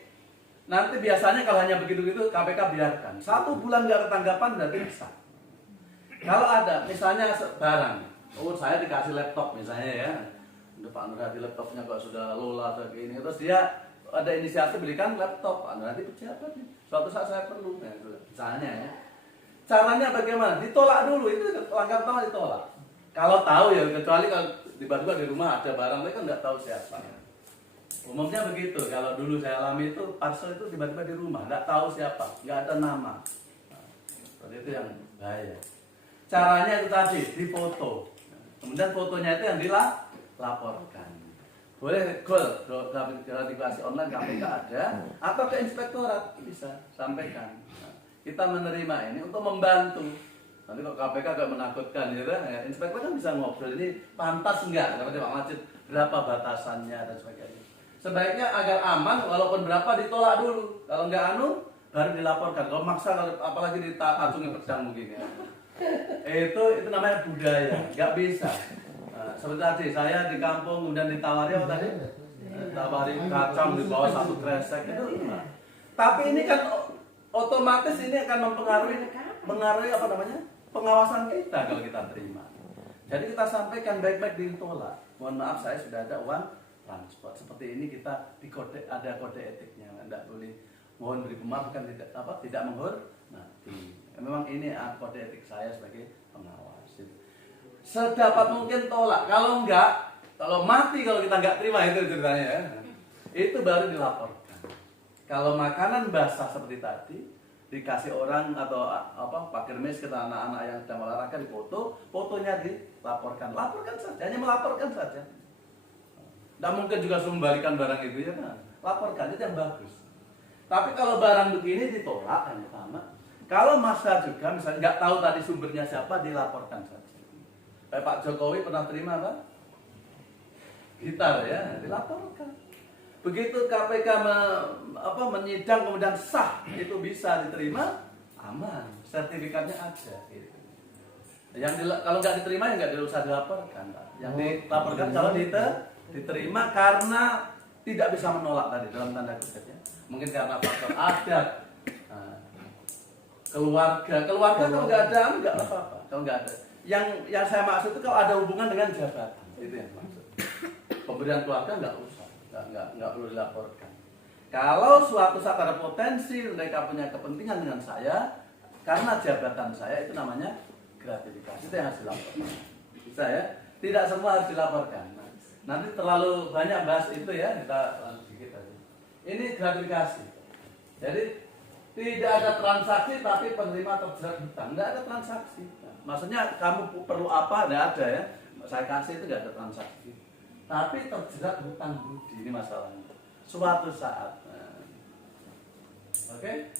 biasanya kalau hanya begitu-gitu KPK biarkan. 1 bulan nggak ketanggapan berarti bisa. Kalau ada misalnya barang, saya dikasih laptop misalnya ya. Udah Pak Nur Hadi laptopnya kok sudah lola atau gini, terus dia ada inisiatif belikan laptop, nanti pejabat nih. Suatu saat saya perlu, misalnya ya. Caranya bagaimana? Ditolak dulu, itu langkah pertama ditolak. Kalau tahu ya, kecuali kalau tiba-tiba di rumah ada barang, mereka nggak tahu siapa. Umumnya begitu. Kalau dulu saya alami itu parcel itu tiba-tiba di rumah, nggak tahu siapa, nggak ada nama. Seperti itu yang bahaya. Caranya itu tadi difoto, kemudian fotonya itu yang dilaporkan. Boleh gratifikasi online KPK ada, atau ke inspektorat bisa sampaikan. Nah, kita menerima ini untuk membantu. Nanti kok KPK agak menakutkan gitu ya, inspektor kan bisa ngobrol ini pantas enggak, seperti Pak Majid, berapa batasannya dan sebagainya. Sebaiknya agar aman, walaupun berapa ditolak dulu. Kalau enggak baru dilaporkan. Kalau maksa, apalagi diacungi pedang mungkin ya. Itu namanya budaya, nggak bisa. Nah, seperti tadi saya di kampung kemudian ditawari apa tadi? Tawari kacang di bawah 1 kresek itu. Tapi ini kan otomatis ini akan mempengaruhi apa namanya? Pengawasan kita kalau kita terima. Jadi kita sampaikan baik-baik ditolak. Mohon maaf saya sudah ada uang transport. Seperti ini kita ada kode etiknya, tidak boleh mohon beri pemaaf tidak menghormati. Memang ini kode etik saya sebagai pengawas. Sedapat mungkin tolak. Kalau enggak, kalau mati kalau kita enggak terima itu ceritanya ya. Itu baru dilaporkan. Kalau makanan basah seperti tadi dikasih orang atau Pak Kermes ke anak-anak yang sedang olahraga dipoto, fotonya dilaporkan. Laporkan saja, hanya melaporkan saja. Tidak mungkin juga membalikan barang itu ya kan. Laporkan itu yang bagus. Tapi kalau barang begini ditolak yang pertama. Kalau masa juga misalnya nggak tahu tadi sumbernya siapa, dilaporkan saja. Pak Jokowi pernah terima apa? Gitar ya, dilaporkan. Begitu KPK menyidang kemudian sah, itu bisa diterima, aman, sertifikatnya ada. Gitu. Kalau nggak diterima ya nggak usah dilaporkan. Yang dilaporkan kalau diterima karena tidak bisa menolak tadi dalam tanda kutip ya. Mungkin karena faktor adat, keluarga kalau nggak ada nggak apa-apa. Kalau nggak ada, yang saya maksud itu kalau ada hubungan dengan jabatan, itu yang maksud. Pemberian keluarga nggak usah, nggak perlu dilaporkan. Kalau suatu saat ada potensi mereka punya kepentingan dengan saya karena jabatan saya, itu namanya gratifikasi, itu yang harus dilaporkan. Bisa ya? Tidak semua harus dilaporkan. Nanti terlalu banyak bahas itu ya, kita lanjut sedikit aja. Ini gratifikasi. Jadi tidak ada transaksi tapi penerima terjerat hutang. Tidak ada transaksi. Maksudnya kamu perlu apa? Tidak ada ya. Saya kasih itu tidak ada transaksi. Tapi terjerat hutang budi, ini masalahnya. Suatu saat. Oke?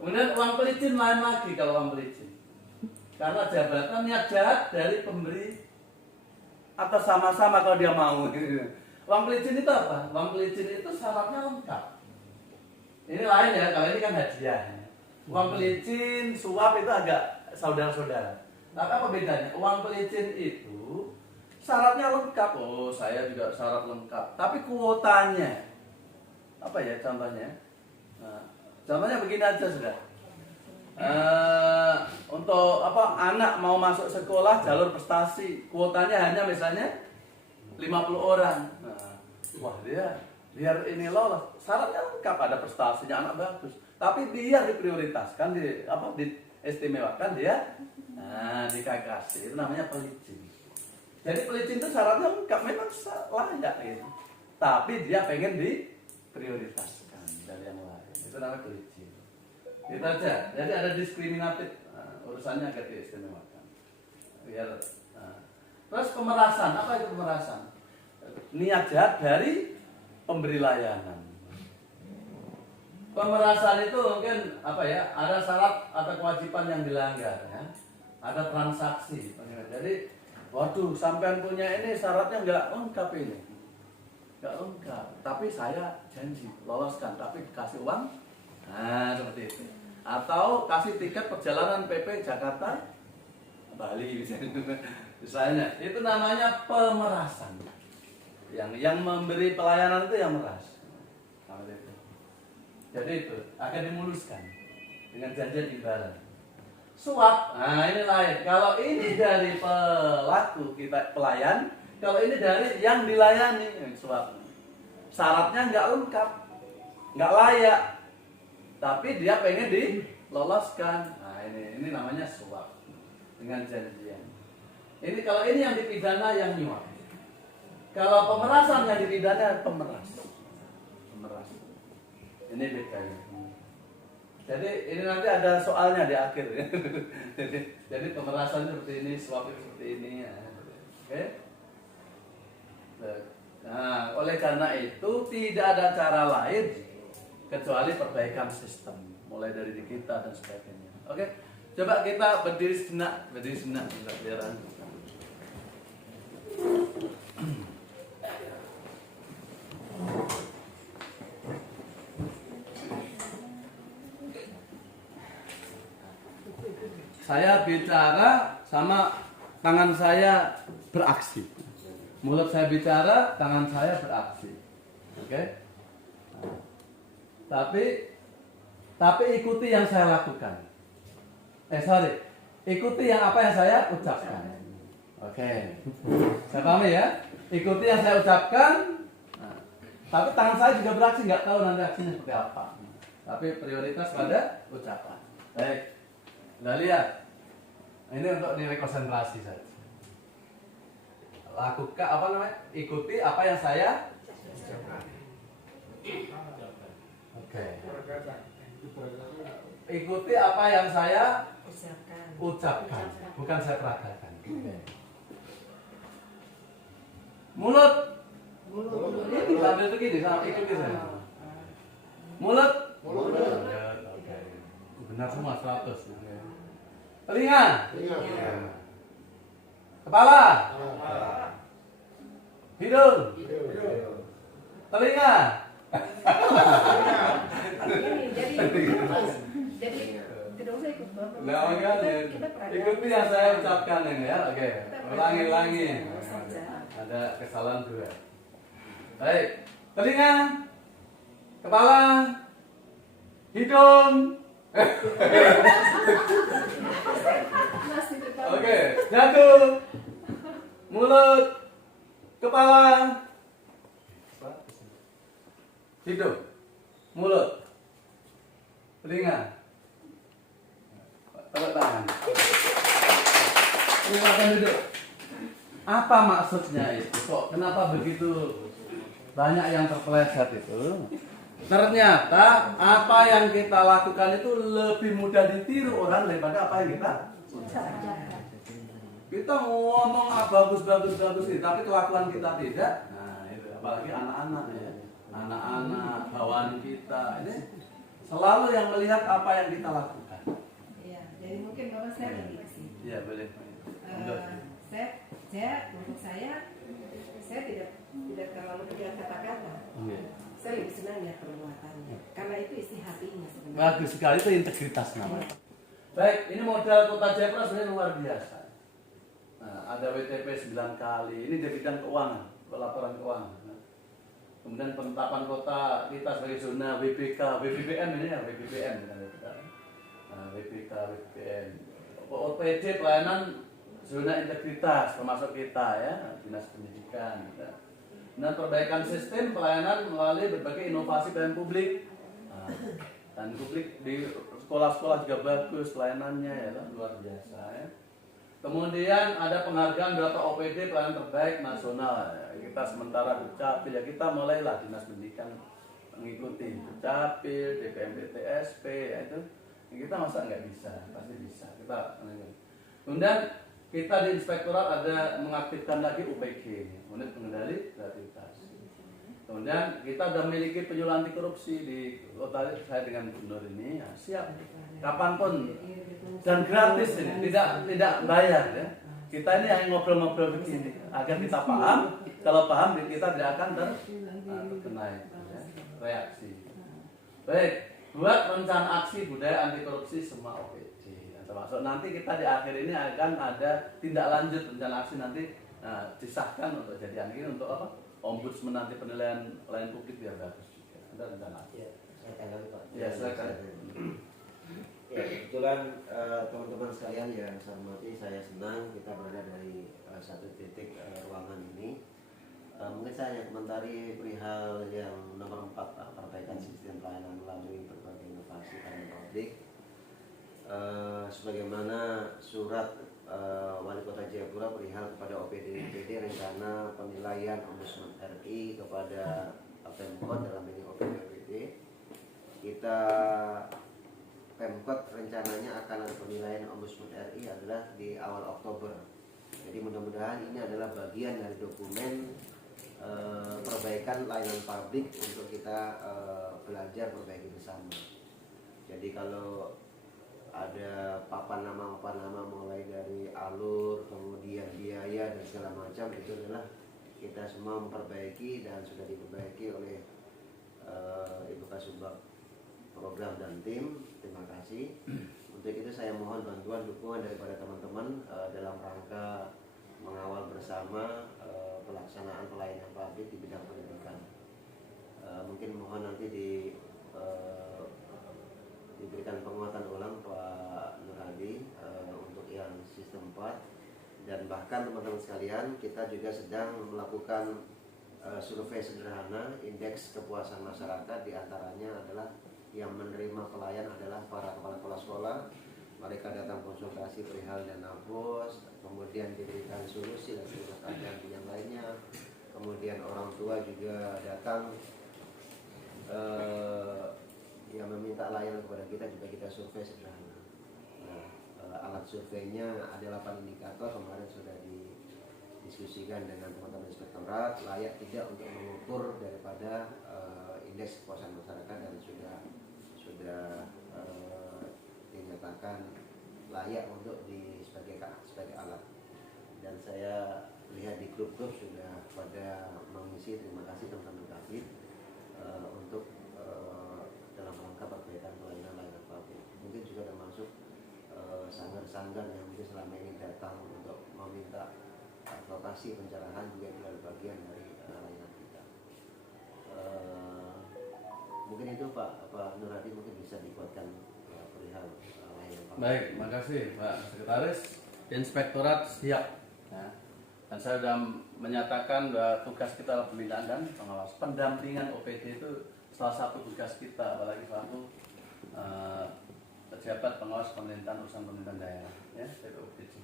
Kemudian uang pelicin lain lagi kalau uang pelicin. Karena jabatan niat jahat dari pemberi atau sama-sama kalau dia mau. Uang pelicin itu apa? Uang pelicin itu syaratnya lengkap. Ini lain ya, kalau ini kan hadiah. Uang pelicin, suap itu agak saudara-saudara. Tapi apa bedanya? Uang pelicin itu syaratnya lengkap. Oh, saya juga syarat lengkap. Tapi kuotanya, apa ya contohnya? Nah, contohnya begini aja sudah. Untuk anak mau masuk sekolah jalur prestasi, kuotanya hanya misalnya 50 orang. Nah, wah dia biar ini lolos, syaratnya lengkap, ada prestasinya, anak bagus. Tapi dia diprioritaskan, diistimewakan dia, di KKS, itu namanya pelicin. Jadi pelicin itu syaratnya lengkap, memang layak gitu. Tapi dia pengen diprioritaskan dari yang lain, itu namanya pelicin. Itu aja. Jadi ada diskriminatif, urusannya agak diistimewakan. Terus pemerasan, apa itu pemerasan? Niat jahat dari pemberi layanan. Pemerasan itu mungkin ada syarat atau kewajiban yang dilanggar ya. Ada transaksi. Jadi, waduh, sampean punya ini syaratnya nggak lengkap ini. Nggak lengkap, tapi saya janji loloskan, tapi kasih uang. Nah, seperti itu. Atau kasih tiket perjalanan PP Jakarta Bali misalnya. Itu namanya pemerasan. Yang memberi pelayanan itu yang meras. Jadi itu akan dimuluskan dengan janjian imbalan. Suap, nah ini lain. Kalau ini dari pelaku kita pelayan, kalau ini dari yang dilayani, suap. Syaratnya nggak lengkap, nggak layak, tapi dia pengen diloloskan. Nah ini namanya suap dengan janjian. Ini kalau ini yang dipidana yang nyuap. Kalau pemerasan yang dipidana pemeras. Ini bedanya. Jadi ini nanti ada soalnya di akhir. jadi pemerasan seperti ini, suap seperti ini. Oke? Nah, oleh karena itu tidak ada cara lain kecuali perbaikan sistem, mulai dari kita dan sebagainya. Oke? Coba kita berdiri sejenak, biar saya bicara sama tangan saya beraksi. Mulut saya bicara, tangan saya beraksi. Oke? Tapi ikuti yang saya lakukan. Ikuti yang apa yang saya ucapkan. Oke. Saya pahami ya? Ikuti yang saya ucapkan. Tapi tangan saya juga beraksi, nggak tahu nanti aksinya seperti apa. Tapi prioritas pada ucapan. Baik. Nah lihat, ini untuk nilai konsentrasi saja. Lakukan ikuti apa yang saya ucapkan. Oke. Ikuti apa yang saya ucapkan, bukan saya peragakan. Okay. Mulut ini sambil begini, ikuti saya. Mulut. Oke. Benar semua 100. Telinga. Kepala. Hidung. telinga. Ini jadi tidak usah ikut bapak. Nah, makanya ikuti yang saya ucapkan ini ya. Oke, ulangi. Ada kesalahan juga. Baik, telinga, kepala, hidung. Oke, jatuh, mulut, kepala, hidung, mulut, telinga. Tepuk tangan. Silakan duduk. Apa maksudnya itu? Kok kenapa begitu banyak yang terpeleset itu? Ternyata apa yang kita lakukan itu lebih mudah ditiru orang daripada apa yang kita ucapkan. Kita ngomong bagus ini, tapi kelakuan kita tidak. Nah itu apalagi anak-anak ya, anak-anak bawaan kita ini selalu yang melihat apa yang kita lakukan. Jadi mungkin bapak saya lagi ke sini. Iya boleh. Untuk saya tidak terlalu kejar kata-kata. Saya lebih senang lihat perbuatannya, karena itu isi hatinya sebenarnya. Bagus sekali, itu integritas namanya. Baik, ini modal Kota Jayapura sebenarnya luar biasa. Nah, ada WTP 9 kali, ini di bidang keuangan, pelaporan keuangan. Kemudian penetapan kota kita sebagai zona WBK, WBBM ini ya, WBBM. Nah, WBK, WBBM. OPD pelayanan zona integritas termasuk kita ya, dinas pendidikan. Dan perbaikan sistem pelayanan melalui berbagai inovasi pelayanan publik. Nah, dan publik di sekolah-sekolah juga bagus pelayanannya ya, luar biasa ya. Kemudian ada penghargaan berapa OPD pelayanan terbaik nasional. Kita sementara Dukcapil ya, kita mulailah dinas pendidikan mengikuti Dukcapil, DPMP TSP ya itu. Kita masa nggak bisa, pasti bisa. Kemudian kita di inspektorat ada mengaktifkan lagi UPG, unit pengendali gratifitas. Kemudian kita sudah memiliki penyuluh anti korupsi di kota saya dengan gubernur ini, ya, siap kapanpun dan gratis ini, tidak bayar ya. Kita ini hanya ngobrol-ngobrol begini agar kita paham. Kalau paham kita tidak akan terkena ya, reaksi. Baik, buat rencana aksi budaya anti korupsi semua OPD. Termasuk nanti kita di akhir ini akan ada tindak lanjut rencana aksi nanti disahkan untuk jadi ini untuk apa? Ombudsman nanti penilaian pelayanan publik biar bagus juga. Ada rencana aksi. Ya, saya tanggapi Pak. Ya, silakan. Ya, kebetulan teman-teman sekalian yang saya hormati, saya senang kita berada dari satu titik ruangan ini. Mungkin saya hanya komentari perihal yang nomor 4, perbaikan sistem pelayanan melalui berbagai inovasi pelayanan publik. Sebagaimana surat Wali Kota Jayapura perihal kepada OPD rencana penilaian Ombudsman RI kepada Pemkot dalam ini OPD, kita Pemkot rencananya akan ada penilaian Ombudsman RI adalah di awal Oktober. Jadi mudah-mudahan ini adalah bagian dari dokumen perbaikan layanan publik untuk kita belajar perbaiki bersama. Jadi kalau ada papan nama mulai dari alur, kemudian biaya dan segala macam, itu adalah kita semua memperbaiki dan sudah diperbaiki oleh Ibu Kasubag program dan tim. Terima kasih. Untuk itu saya mohon bantuan dukungan daripada teman-teman dalam rangka mengawal bersama pelaksanaan pelayanan publik di bidang pendidikan. Mungkin mohon nanti diberikan penguatan ulang Pak Nur Hadi untuk yang sistem 4, dan bahkan teman-teman sekalian kita juga sedang melakukan survei sederhana indeks kepuasan masyarakat, diantaranya adalah yang menerima pelayan adalah para kepala sekolah. Mereka datang konsultasi perihal dana bos, kemudian diberikan solusi dan yang lainnya. Kemudian orang tua juga datang yang meminta layanan kepada kita, juga kita survei sederhana. Nah, alat surveinya ada 8 indikator, kemarin sudah didiskusikan dengan teman-teman inspektorat, layak tidak untuk mengukur daripada indeks kepuasan masyarakat, dan sudah dinyatakan layak untuk sebagai alat. Dan saya lihat di grup-grup sudah pada mengisi, terima kasih teman-teman Kabit. untuk dalam rangka perbaikan pelayanan publik. Mungkin juga termasuk sanggar-sanggar yang mungkin selama ini datang untuk meminta advokasi pencerahan juga adalah bagian dari layanan kita. Mungkin itu Pak Nur Hadi mungkin bisa dikuatkan perihal layanan publik. Baik, terima kasih Pak Sekretaris. Inspektorat siap. Ya. Dan saya sudah menyatakan bahwa tugas kita adalah pembinaan dan pengawas. Pendampingan OPD itu salah satu tugas kita, apalagi selaku pejabat pengawas pemerintahan urusan pemerintahan daerah, ya, PPOPD.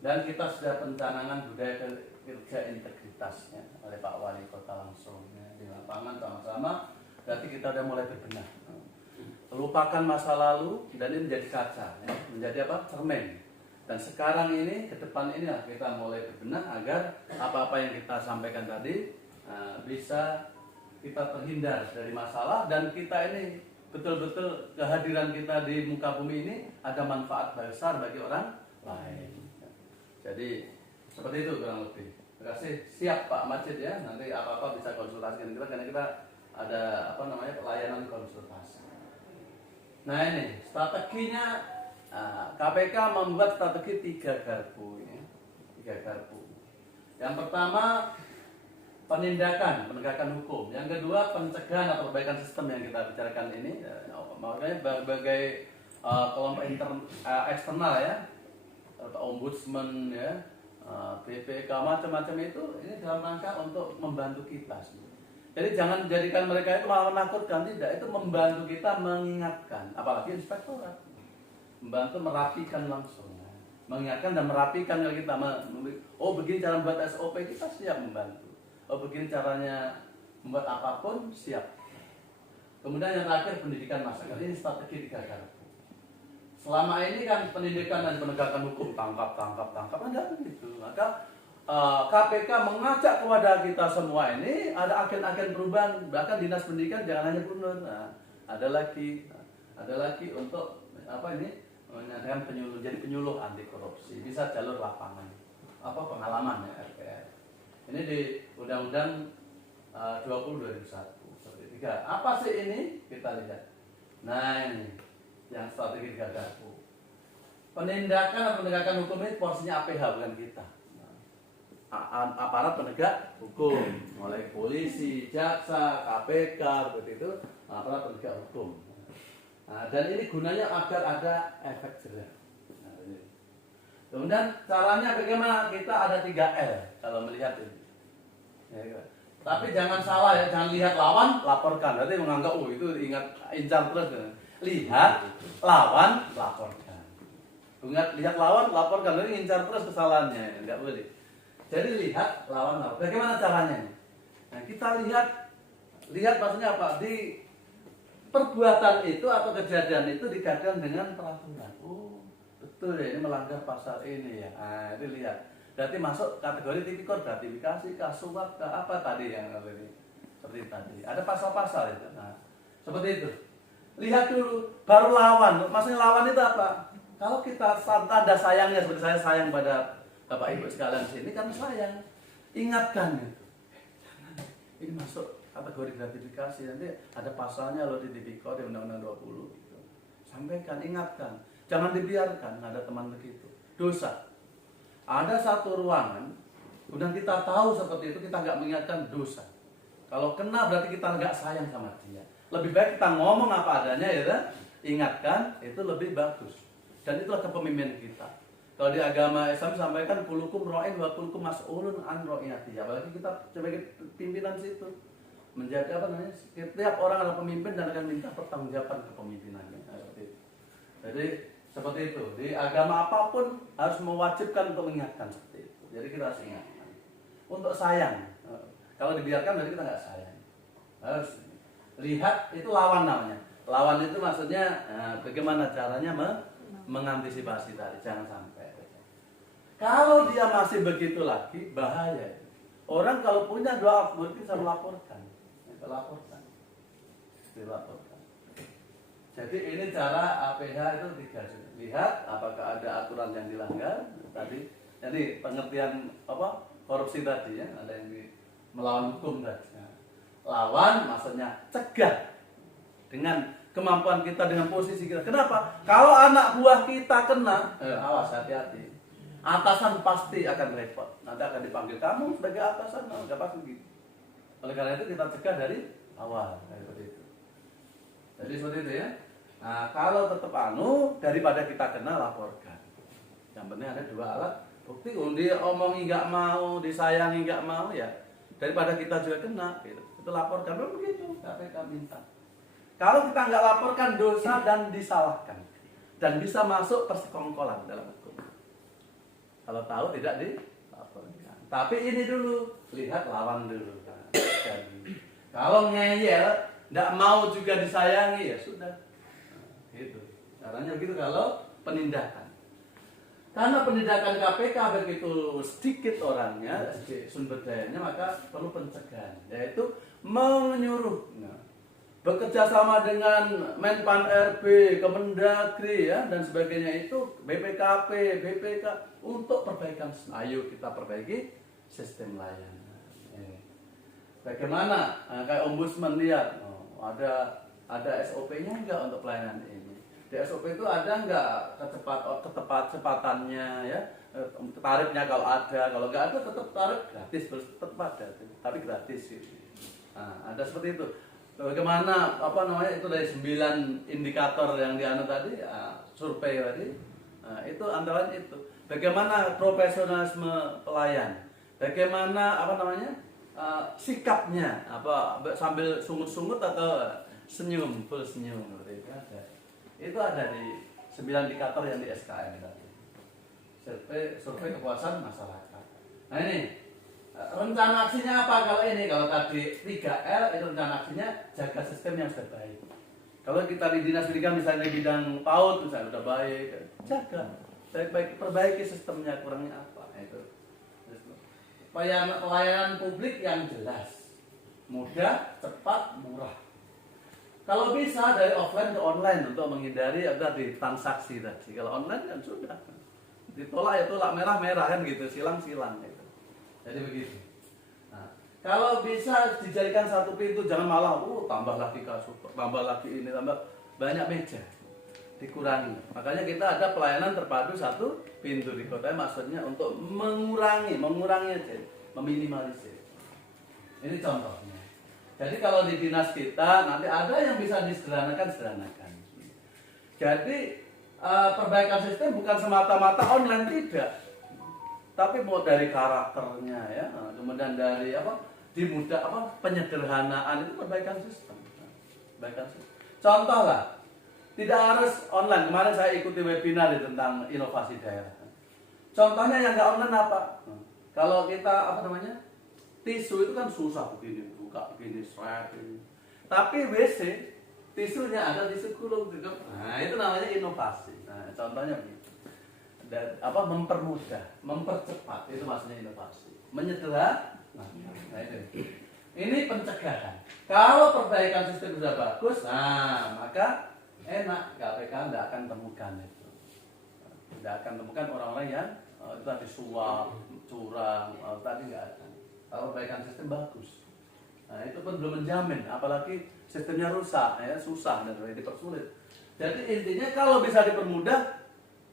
Dan kita sudah pencanangan budaya kerja integritas ya, oleh Pak Wali Kota langsung ya, di lapangan sama-sama. Berarti kita sudah mulai berbenah. Lupakan masa lalu dan ini menjadi kaca, ya, menjadi apa? Cermin. Dan sekarang ini, ke depan inilah kita mulai berbenah agar apa-apa yang kita sampaikan tadi bisa kita terhindar dari masalah dan kita ini betul-betul kehadiran kita di muka bumi ini ada manfaat besar bagi orang lain. Jadi seperti itu kurang lebih. Terima kasih. Siap Pak Majid ya. Nanti apa-apa bisa konsultasikan kita karena kita ada pelayanan konsultasi. Nah ini strateginya KPK membuat strategi 3 garpu ya. 3 garpu. Yang pertama penegakan hukum. Yang kedua pencegahan atau perbaikan sistem yang kita bicarakan ini. Makanya berbagai kelompok eksternal ya, ombudsman ya, BPK macam-macam itu ini dalam rangka untuk membantu kita. Jadi jangan jadikan mereka itu malah menakutkan, tidak, itu membantu kita mengingatkan, apalagi inspektorat membantu merapikan langsung, mengingatkan dan merapikan kalau kita oh begini cara membuat SOP, kita siap membantu. Oh begini caranya membuat apapun, siap. Kemudian yang terakhir pendidikan masyarakat, ini strategi 3 garpu. Selama ini kan pendidikan dan penegakan hukum tangkap ada begitu. Maka KPK mengajak kepada kita semua ini ada agen-agen perubahan, bahkan dinas pendidikan jangan hanya gubernur. Ada lagi untuk apa ini mengadakan penyuluh, jadi penyuluh anti korupsi, bisa jalur lapangan, pengalaman ya RPR. Ini di Undang-Undang 20/2001 seperti 3. Apa sih ini? Kita lihat. Nah ini yang strategi 3 garpu. Penindakan atau penegakan hukum ini porsinya APH bukan kita. Aparat penegak hukum, mulai polisi, jaksa, KPK, seperti itu, aparat penegak hukum. Dan ini gunanya agar ada efek jerah. Kemudian caranya bagaimana? Kita ada 3L kalau melihat ini. Ya, tapi jangan salah ya, jangan lihat lawan, laporkan. Berarti menganggap, itu ingat incar terus. Lihat, lawan, laporkan. Lihat lawan, laporkan. Ini incar terus kesalahannya, enggak boleh. Jadi lihat, lawan, laporkan. Bagaimana caranya? Nah, kita lihat maksudnya apa? Di perbuatan itu atau kejadian itu dikaitkan dengan peraturan. Oh, betul ya, ini melanggar pasal ini ya. Nah, itu lihat. Berarti masuk kategori tipikor, gratifikasi, kasuap, apa tadi yang ini seperti tadi. Ada pasal-pasal itu. Nah, seperti itu. Lihat dulu, baru lawan. Maksudnya lawan itu apa? Kalau kita tanda sayangnya seperti saya sayang pada Bapak Ibu sekalian sini kan sayang. Ingatkan itu. Ini masuk kategori gratifikasi, nanti ada pasalnya loh di tipikor di Undang-Undang 20 gitu. Sampaikan, ingatkan. Jangan dibiarkan ada teman begitu. Dosa. Ada satu ruangan, kemudian kita tahu seperti itu, kita nggak mengingatkan, dosa. Kalau kena berarti kita nggak sayang sama dia. Lebih baik kita ngomong apa adanya ya, ingatkan, itu lebih bagus. Dan itulah kepemimpinan kita. Kalau di agama Islam sampaikan kulukum ra'in wa kulukum mas'ulun an ra'iyati. Apalagi kita sebagai pimpinan situ menjadi setiap orang adalah pemimpin dan akan minta pertanggungjawaban kepemimpinannya. Jadi seperti itu, di agama apapun harus mewajibkan untuk mengingatkan seperti itu. Jadi kita harus ingatkan. Untuk sayang, kalau dibiarkan berarti kita nggak sayang. Harus lihat, itu lawan namanya. Lawan itu maksudnya bagaimana caranya mengantisipasi tadi, jangan sampai. Kalau dia masih begitu lagi, bahaya. Orang kalau punya 2 alat bukti bisa melaporkan. Dilaporkan. Jadi ini cara APH itu 3. Lihat apakah ada aturan yang dilanggar tadi. Jadi pengertian korupsi tadi ya, ada yang melawan hukum tadi. lawan, maksudnya cegah dengan kemampuan kita, dengan posisi kita. Kenapa? Kalau anak buah kita kena, awas, hati-hati. Atasan pasti akan repot. Nanti akan dipanggil, kamu sebagai atasan, nggak pasti gitu. Oleh karena itu kita cegah dari awal, seperti itu. Jadi seperti itu ya. Nah, kalau tetap daripada kita kena, laporkan. Yang penting ada 2 alat bukti. Kalau dia omongi nggak mau, disayangi nggak mau, ya daripada kita juga kena, gitu. Itu laporkan. Memang begitu, KPK minta. Kalau kita nggak laporkan, dosa dan disalahkan, dan bisa masuk persekongkolan dalam hukum. Kalau tahu tidak dilaporkan. Tapi ini dulu, lihat lawan dulu. Dan kalau ngeyel, nggak mau juga disayangi, ya sudah. Gitu. Caranya begitu kalau penindakan. Karena penindakan KPK begitu sedikit orangnya, sumber dayanya, maka perlu pencegahan, yaitu menyuruh. Bekerja sama dengan Menpan RB, Kemendagri, ya, dan sebagainya itu, BPKP, BPK, untuk perbaikan. Ayo kita perbaiki sistem layanan. Bagaimana? Nah, kayak ombudsman, lihat, ada SOP-nya enggak untuk pelayanan ini? Di SOP itu ada enggak kecepatannya, ya, tarifnya kalau ada, kalau enggak ada tetap tarif gratis, tetap ada, tapi gratis. Nah, ada seperti itu. Bagaimana itu dari 9 indikator yang dianu tadi, survei tadi, itu antara itu. Bagaimana profesionalisme pelayan, bagaimana sikapnya, sambil sungut-sungut atau senyum, full senyum, itu ada. Itu ada di 9 indikator yang di SKM tadi. Survei kepuasan masyarakat. Nah ini. Rencana aksinya apa kalau ini? Kalau tadi 3L itu rencana aksinya jaga sistem yang sudah baik. Kalau kita di dinas pendidikan misalnya di bidang PAUD misalnya sudah baik, jaga baik-baik, perbaiki sistemnya, kurangnya apa itu. Pelayanan publik yang jelas, mudah, cepat, murah. Kalau bisa dari offline ke online untuk menghindari tadi transaksi tadi. Kalau online kan sudah ditolak ya tolak, merah-merah kan gitu, silang-silang gitu. Jadi begitu. Nah, kalau bisa dijadikan satu pintu, jangan malah tambah lagi kasur, tambah lagi ini, tambah banyak meja, dikurangi. Makanya kita ada pelayanan terpadu satu pintu di kota, maksudnya untuk mengurangi aja, meminimalisir. Ini contohnya. Jadi kalau di dinas kita nanti ada yang bisa disederhanakan. Jadi perbaikan sistem bukan semata-mata online, tidak. Tapi mau dari karakternya, ya, kemudian dari penyederhanaan itu perbaikan sistem. Contoh lah, tidak harus online. Kemarin saya ikuti webinar tentang inovasi daerah. Contohnya yang nggak online apa? Kalau kita tisu itu kan susah begini, buka begini, seret ini. Tapi WC tisunya ada tisu gulung gitu. Nah itu namanya inovasi. Nah contohnya begitu. Dan mempermudah, mempercepat, itu maksudnya inovasi. Menyederhanakan. Nah itu. Ini pencegahan. Kalau perbaikan sistem sudah bagus, maka enak, KPK tidak akan temukan itu. Tidak akan temukan orang-orang yang tadi suap, curang, tadi nggak akan. Kalau perbaikan sistem bagus. Nah itu pun belum menjamin, apalagi sistemnya rusak, ya susah dan dipersulit. Jadi intinya kalau bisa dipermudah,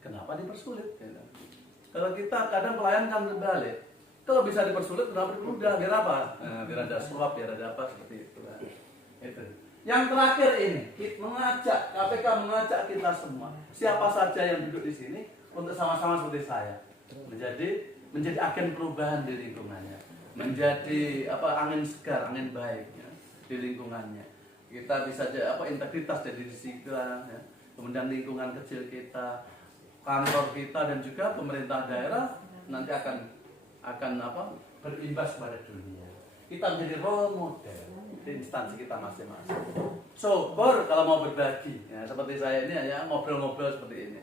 kenapa dipersulit? Kalau kita kadang pelayan kan berbalik. Kalau bisa dipersulit, kenapa dipermudah? Biar apa? Biar ada suap, biar ada apa seperti itu. Itu. Yang terakhir ini, KPK mengajak kita semua, siapa saja yang duduk di sini, untuk sama-sama seperti saya, menjadi agen perubahan di lingkungannya, menjadi angin segar, angin baik, ya, di lingkungannya. Kita bisa integritas dari diri kita, ya. Kemudian lingkungan kecil kita, kantor kita, dan juga pemerintah daerah nanti akan berimbas pada dunia. Kita menjadi role model di instansi kita masing-masing. Syukur kalau mau berbagi, ya, seperti saya ini ya ngobrol-ngobrol seperti ini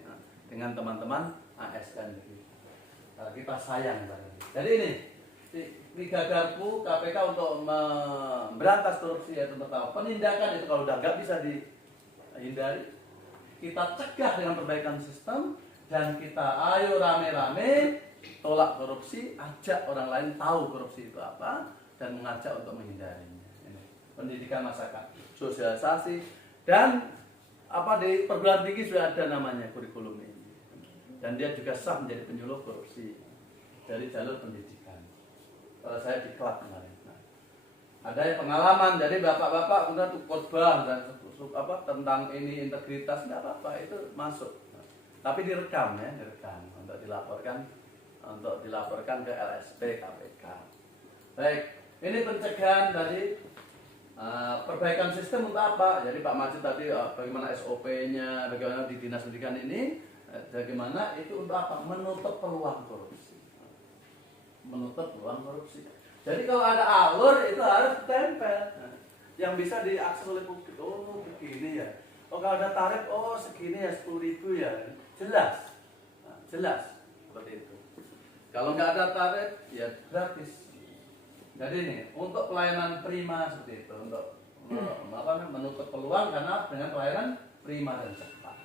dengan teman-teman ASN kita sayang pada ini. Jadi ini garpu KPK untuk memberantas korupsi, yaitu pertama penindakan itu kalau udah nggak bisa dihindari, kita cegah dengan perbaikan sistem. Dan kita ayo rame-rame tolak korupsi, ajak orang lain tahu korupsi itu apa, dan mengajak untuk menghindarinya. pendidikan masyarakat, sosialisasi, dan di perguruan tinggi sudah ada namanya kurikulum ini, dan dia juga sah menjadi penyuluh korupsi dari jalur pendidikan. Kalau saya di klub kemarin, ada yang pengalaman, jadi bapak-bapak udah tuh khotbah dan tentang ini integritas, nggak apa-apa, itu masuk. Tapi direkam ya, direkam untuk dilaporkan ke LSP KPK. Baik, ini pencegahan tadi, perbaikan sistem untuk apa? Jadi Pak Majid tadi bagaimana SOP-nya, bagaimana di dinas pendidikan ini, bagaimana itu untuk apa? Menutup peluang korupsi. Menutup peluang korupsi. Jadi kalau ada alur itu harus ditempel, yang bisa diakses oleh publik. Oh begini ya. Oh kalau ada tarif, oh segini ya 10.000 ya. Jelas, jelas seperti itu. Kalau nggak ada tarif ya gratis. Jadi ini untuk pelayanan prima seperti itu, untuk menutup peluang karena dengan pelayanan prima dan cepat.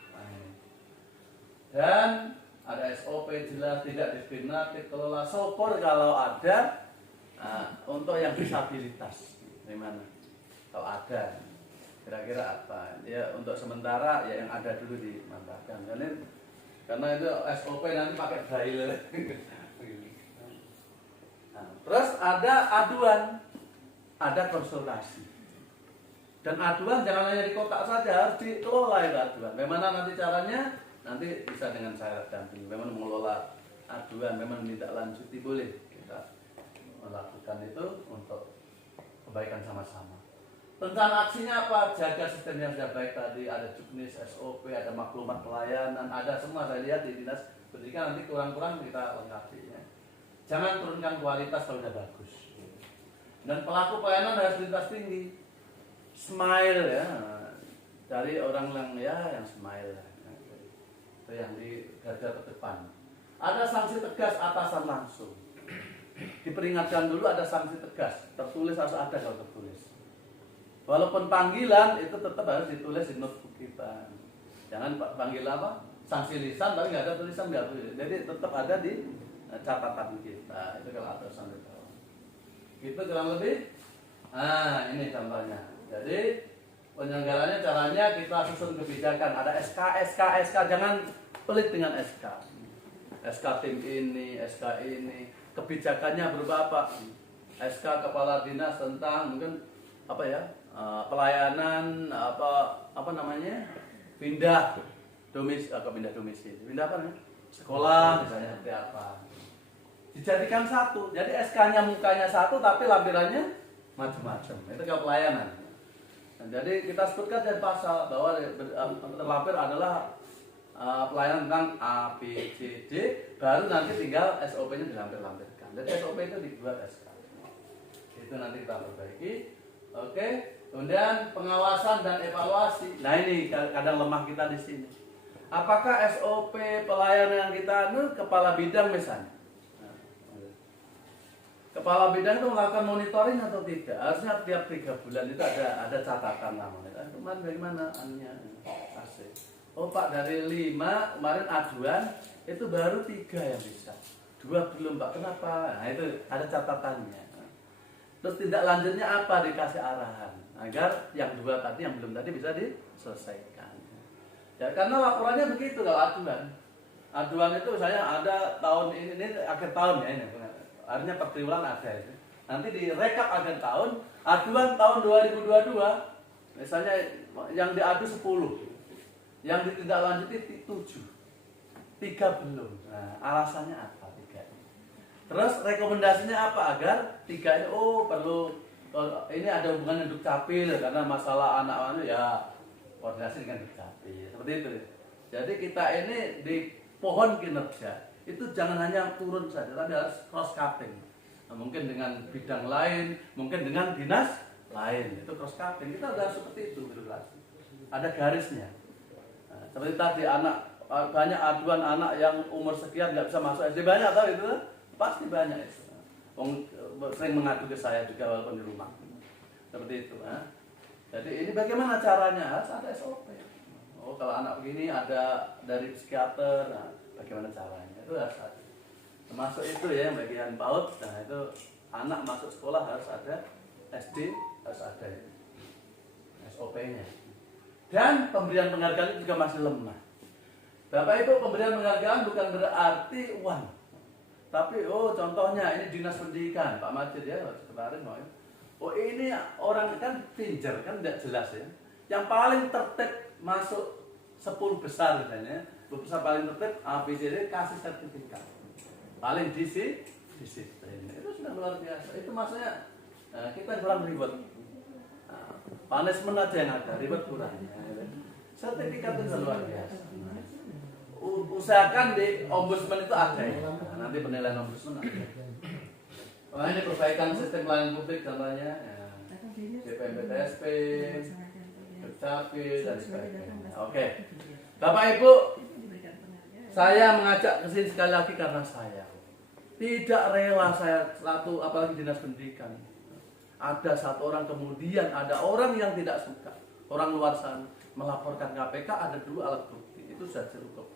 Dan ada SOP jelas, tidak diskriminatif, kelola sopor kalau ada. Untuk yang disabilitas gimana? Kalau ada, kira-kira apa? Ya untuk sementara ya yang ada dulu dimantapkan. Karena itu SOP nanti pakai braille. Terus ada aduan, ada konsultasi. Dan aduan jangan hanya di kotak saja, harus dikelola itu aduan. Bagaimana nanti caranya? Nanti bisa dengan saya dampingi. Bagaimana mengelola aduan, bagaimana menindaklanjuti, boleh kita melakukan itu untuk kebaikan sama-sama. Rencana aksinya apa? Jaga sistem yang sudah baik tadi, ada juknis, SOP, ada maklumat pelayanan, ada semua saya lihat di dinas pendidikan, nanti kurang-kurang kita lengkapi ya. Jangan turunkan kualitas kalau sudah bagus. Dan pelaku pelayanan harus lintas tinggi. Smile ya, dari orang yang smile ya. Itu yang di garda terdepan. Ada sanksi tegas atasan langsung. Diperingatkan dulu, ada sanksi tegas, tertulis harus ada kalau tertulis. Walaupun panggilan itu tetap harus ditulis di notebook kita. Jangan panggil apa? Sanksi lisan tapi nggak ada tulisan, nggak boleh. Jadi tetap ada di catatan kita. Itu kalau atasan itu. Itu kurang lebih. Ini contohnya. Jadi penyelenggaranya caranya kita susun kebijakan. Ada SK, jangan pelit dengan SK. SK tim ini, SK ini. Kebijakannya berupa apa? SK kepala dinas tentang mungkin pelayanan pindah domisili, pindah apa nih? Sekolah misalnya seperti apa? Dijadikan satu. Jadi SK-nya mukanya satu tapi lampirannya macam-macam. Itu kalau pelayanan. Jadi kita sebutkan dari pasal bahwa terlampir adalah pelayanan tentang A, B, C, D, baru nanti tinggal SOP-nya dilampir-lampirkan. Jadi SOP itu dibuat SK. Itu nanti kita perbaiki. Oke. Kemudian pengawasan dan evaluasi. Nah ini kadang lemah kita di sini. Apakah SOP pelayanan kita kepala bidang misalnya? Kepala bidang itu melakukan monitoring atau tidak? Harusnya tiap 3 bulan itu ada catatan namanya. Kemarin bagaimana anunya? Asik. Oh Pak, dari 5 kemarin aduan itu baru 3 yang bisa, 2 belum Pak, kenapa? Nah itu ada catatannya. Terus tindak lanjutnya apa? Dikasih arahan agar yang 2 tadi, yang belum tadi bisa diselesaikan. Ya karena laporannya begitu kalau aduan. Aduan itu misalnya ada tahun ini akhir tahun ya ini, artinya per triwulan ada itu. Nanti direkap akhir tahun, aduan tahun 2022, misalnya yang diadu 10. Yang ditindaklanjuti 7, 3 belum. Nah, alasannya apa 3? Terus rekomendasinya apa agar 3 ini perlu ini ada hubungan dengan Dukcapil karena masalah anak-anak ya koordinasi dengan Dukcapil. Seperti itu. Jadi kita ini di pohon kinerja itu jangan hanya turun saja tapi harus cross cutting. Nah, mungkin dengan bidang lain, mungkin dengan dinas lain. Itu cross cutting. Kita udah seperti itu birokrasi. Ada garisnya. Seperti tadi banyak aduan anak yang umur sekian nggak bisa masuk SD, banyak tahu itu pasti banyak itu. Sering mengadu ke saya juga walaupun di rumah. Seperti itu. Jadi ini bagaimana caranya? Harus ada SOP. Oh kalau anak begini ada dari psikiater, bagaimana caranya? Itu harus ada. Termasuk itu ya bagian PAUD. Nah itu anak masuk sekolah harus ada, SD harus ada. SOP-nya. Dan pemberian penghargaan itu juga masih lemah. Bapak Ibu, pemberian penghargaan bukan berarti uang. Tapi contohnya ini dinas pendidikan, Pak Majid ya kemarin ini orang kan pinjer kan tidak jelas ya. Yang paling tertib masuk 10 besar misalnya, 10 besar paling tertib ABCD kasih sertifikat. Paling disiplin. Itu sudah luar biasa. Itu maksudnya kita kurang ribet. Punishment aja yang ada, ribet kurang. Sertifikat itu luar biasa. Usahakan di ombudsman itu ada ya. Nanti penilaian ombudsman ada. Ini perbaikan sistem pelayanan publik contohnya BPMPTSP, Dukcapil dan sebagainya. Oke. Bapak Ibu, saya mengajak ke sini sekali lagi karena saya tidak rela apalagi dinas pendidikan. Ada satu orang kemudian ada orang yang tidak suka, orang luar sana melaporkan KPK, ada 2 alat bukti, itu sudah cukup.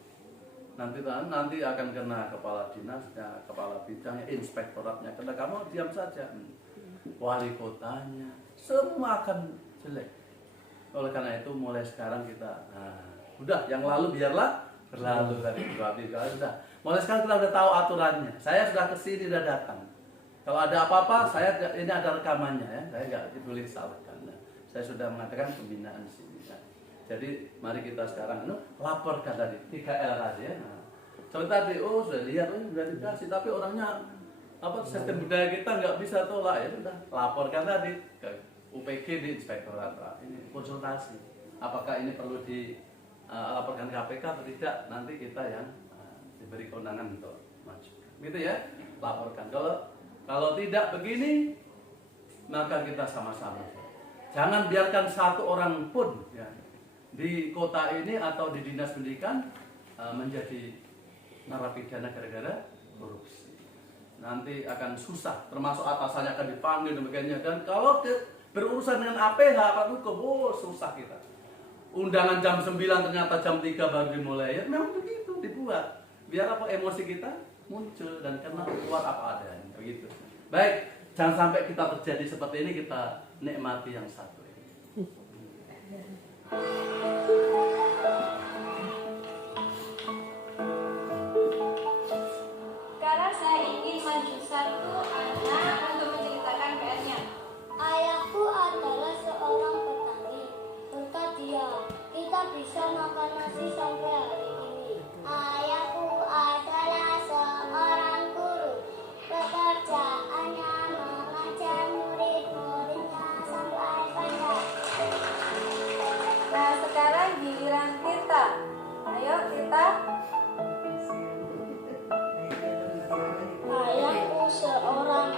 Nanti akan kena kepala dinasnya, kepala bidangnya, inspektoratnya, kena kamu diam saja. Wali kotanya, semua akan jelek. Oleh karena itu mulai sekarang kita, udah yang lalu biarlah berlalu dari sudah. Mulai sekarang kita udah tahu aturannya. Saya sudah kesini, sudah datang. Kalau ada apa-apa, ini ada rekamannya ya. Saya nggak ditulis salahkan. Saya sudah mengatakan pembinaan di sini. Jadi mari kita sekarang laporkan tadi 3L tadi ya. Seperti tadi, sudah lihat, sudah dikasih, tapi orangnya sistem budaya kita nggak bisa tolak ya sudah. Laporkan tadi ke UPG di Inspektorat. Ini konsultasi. Apakah ini perlu dilaporkan KPK atau tidak? Nanti kita yang diberi kewenangan untuk maju. Gitu ya, laporkan. Kalau tidak begini, maka kita sama-sama. Jangan biarkan satu orang pun ya, di kota ini atau di dinas pendidikan menjadi narapidana gara-gara korupsi. Nanti akan susah, termasuk atasannya akan dipanggil dan sebagainya. Dan kalau berurusan dengan APH, Pak Hukum, susah kita. Undangan jam 9 ternyata jam 3 baru dimulai. Ya memang begitu dibuat. Biar emosi kita muncul dan karena keluar apa adanya. Begitu. Baik, jangan sampai kita terjadi seperti ini, kita nikmati yang satu ini. Sekarang saya ingin maju satu anak untuk menceritakan PR-nya. Ayahku adalah seorang petani. Berkat dia, kita bisa makan nasi sampai hari ini. Ayahku adalah seorang guru. Pekerjaannya mengajar murid-muridnya sampai pandai. Nah, sekarang giliran kita. Ayo kita. Ayahku seorang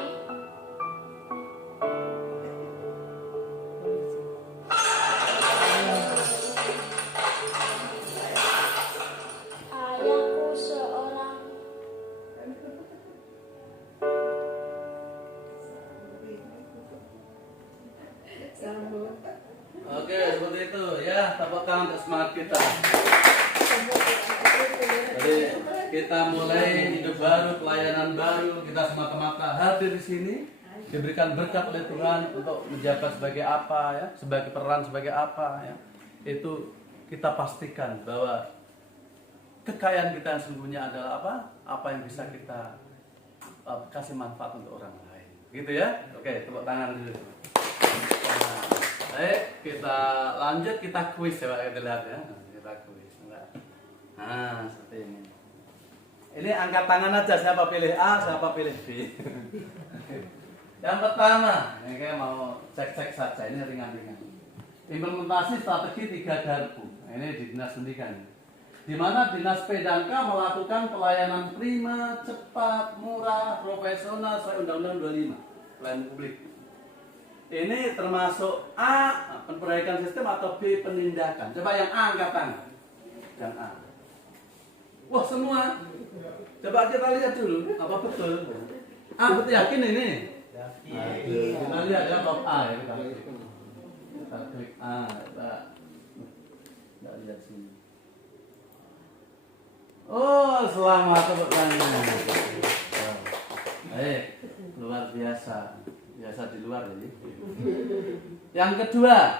Oke, seperti itu ya, tepuk tangan untuk semangat kita. Jadi kita mulai hidup baru, pelayanan baru, kita semata-mata hadir di sini, diberikan berkat oleh Tuhan untuk menjabat sebagai apa ya, sebagai peran sebagai apa ya. Itu kita pastikan bahwa kekayaan kita yang sesungguhnya adalah apa? Apa yang bisa kita kasih manfaat untuk orang lain. Gitu ya. Oke, tepuk tangan dulu. Baik, kita lanjut, kita kuis ya Pak, kita lihat ya. Kita kuis. Nah, seperti ini. Ini angkat tangan aja, siapa pilih A, siapa pilih B. Yang pertama, ini kayak mau cek-cek saja, ini ringan-ringan. Implementasi strategi 3 garpu. Ini di Dinas Pendidikan. Di mana Dinas PDK melakukan pelayanan prima, cepat, murah, profesional sesuai Undang-Undang 25 pelayanan publik. Ini termasuk A, perbaikan sistem atau B, penindakan. Coba yang A angkat tangan. Yang A. Wah, semua. Coba kita lihat dulu, apa betul? A, betul yakin ini? Yakin. Kita lihat ya, blok A ya. Kita klik A. Kita lihat sini. Oh, selamat tepuk tangan. Baik, luar biasa. Biasa di luar ini. Yang kedua,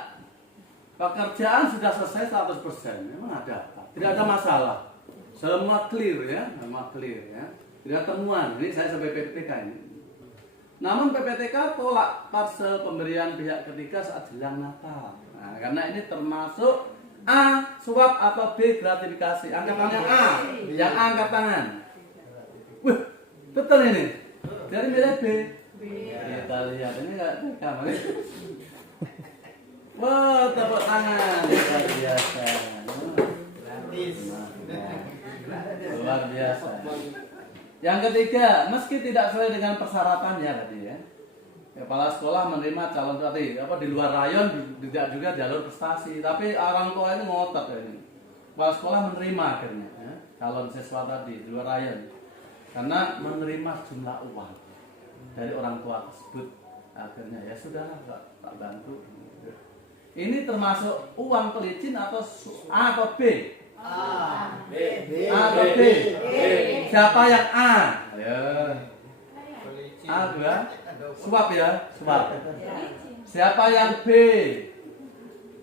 Pekerjaan sudah selesai 100%. Memang ada apa? Tidak ada masalah. Semua clear ya, semua clear ya. Tidak ada temuan. Ini saya sampai PPTK ini. Namun PPTK tolak parcel pemberian pihak ketiga saat jelang Natal. Nah, karena ini termasuk A. Suap atau B. Gratifikasi. Angkatannya A. Yang A angkat tangan. Wih, betul ini. Dari milih B. Kita lihat ini enggak kamar. Wah, tepuk tangan. Luar biasa. Luar biasa. Yang ketiga, meski tidak sesuai dengan persyaratannya tadi ya. Kepala sekolah menerima calon tadi di luar rayon, tidak juga jalur prestasi, tapi orang tua itu ngotot ya ini. Kepala sekolah menerima akhirnya ya, calon siswa tadi di luar rayon karena menerima jumlah uang dari orang tua tersebut. Akhirnya ya sudah tak bantu. Ini termasuk uang pelicin atau A atau B? A atau B? Siapa yang A? Ya. A dua. Suap ya, suap. Siapa yang B?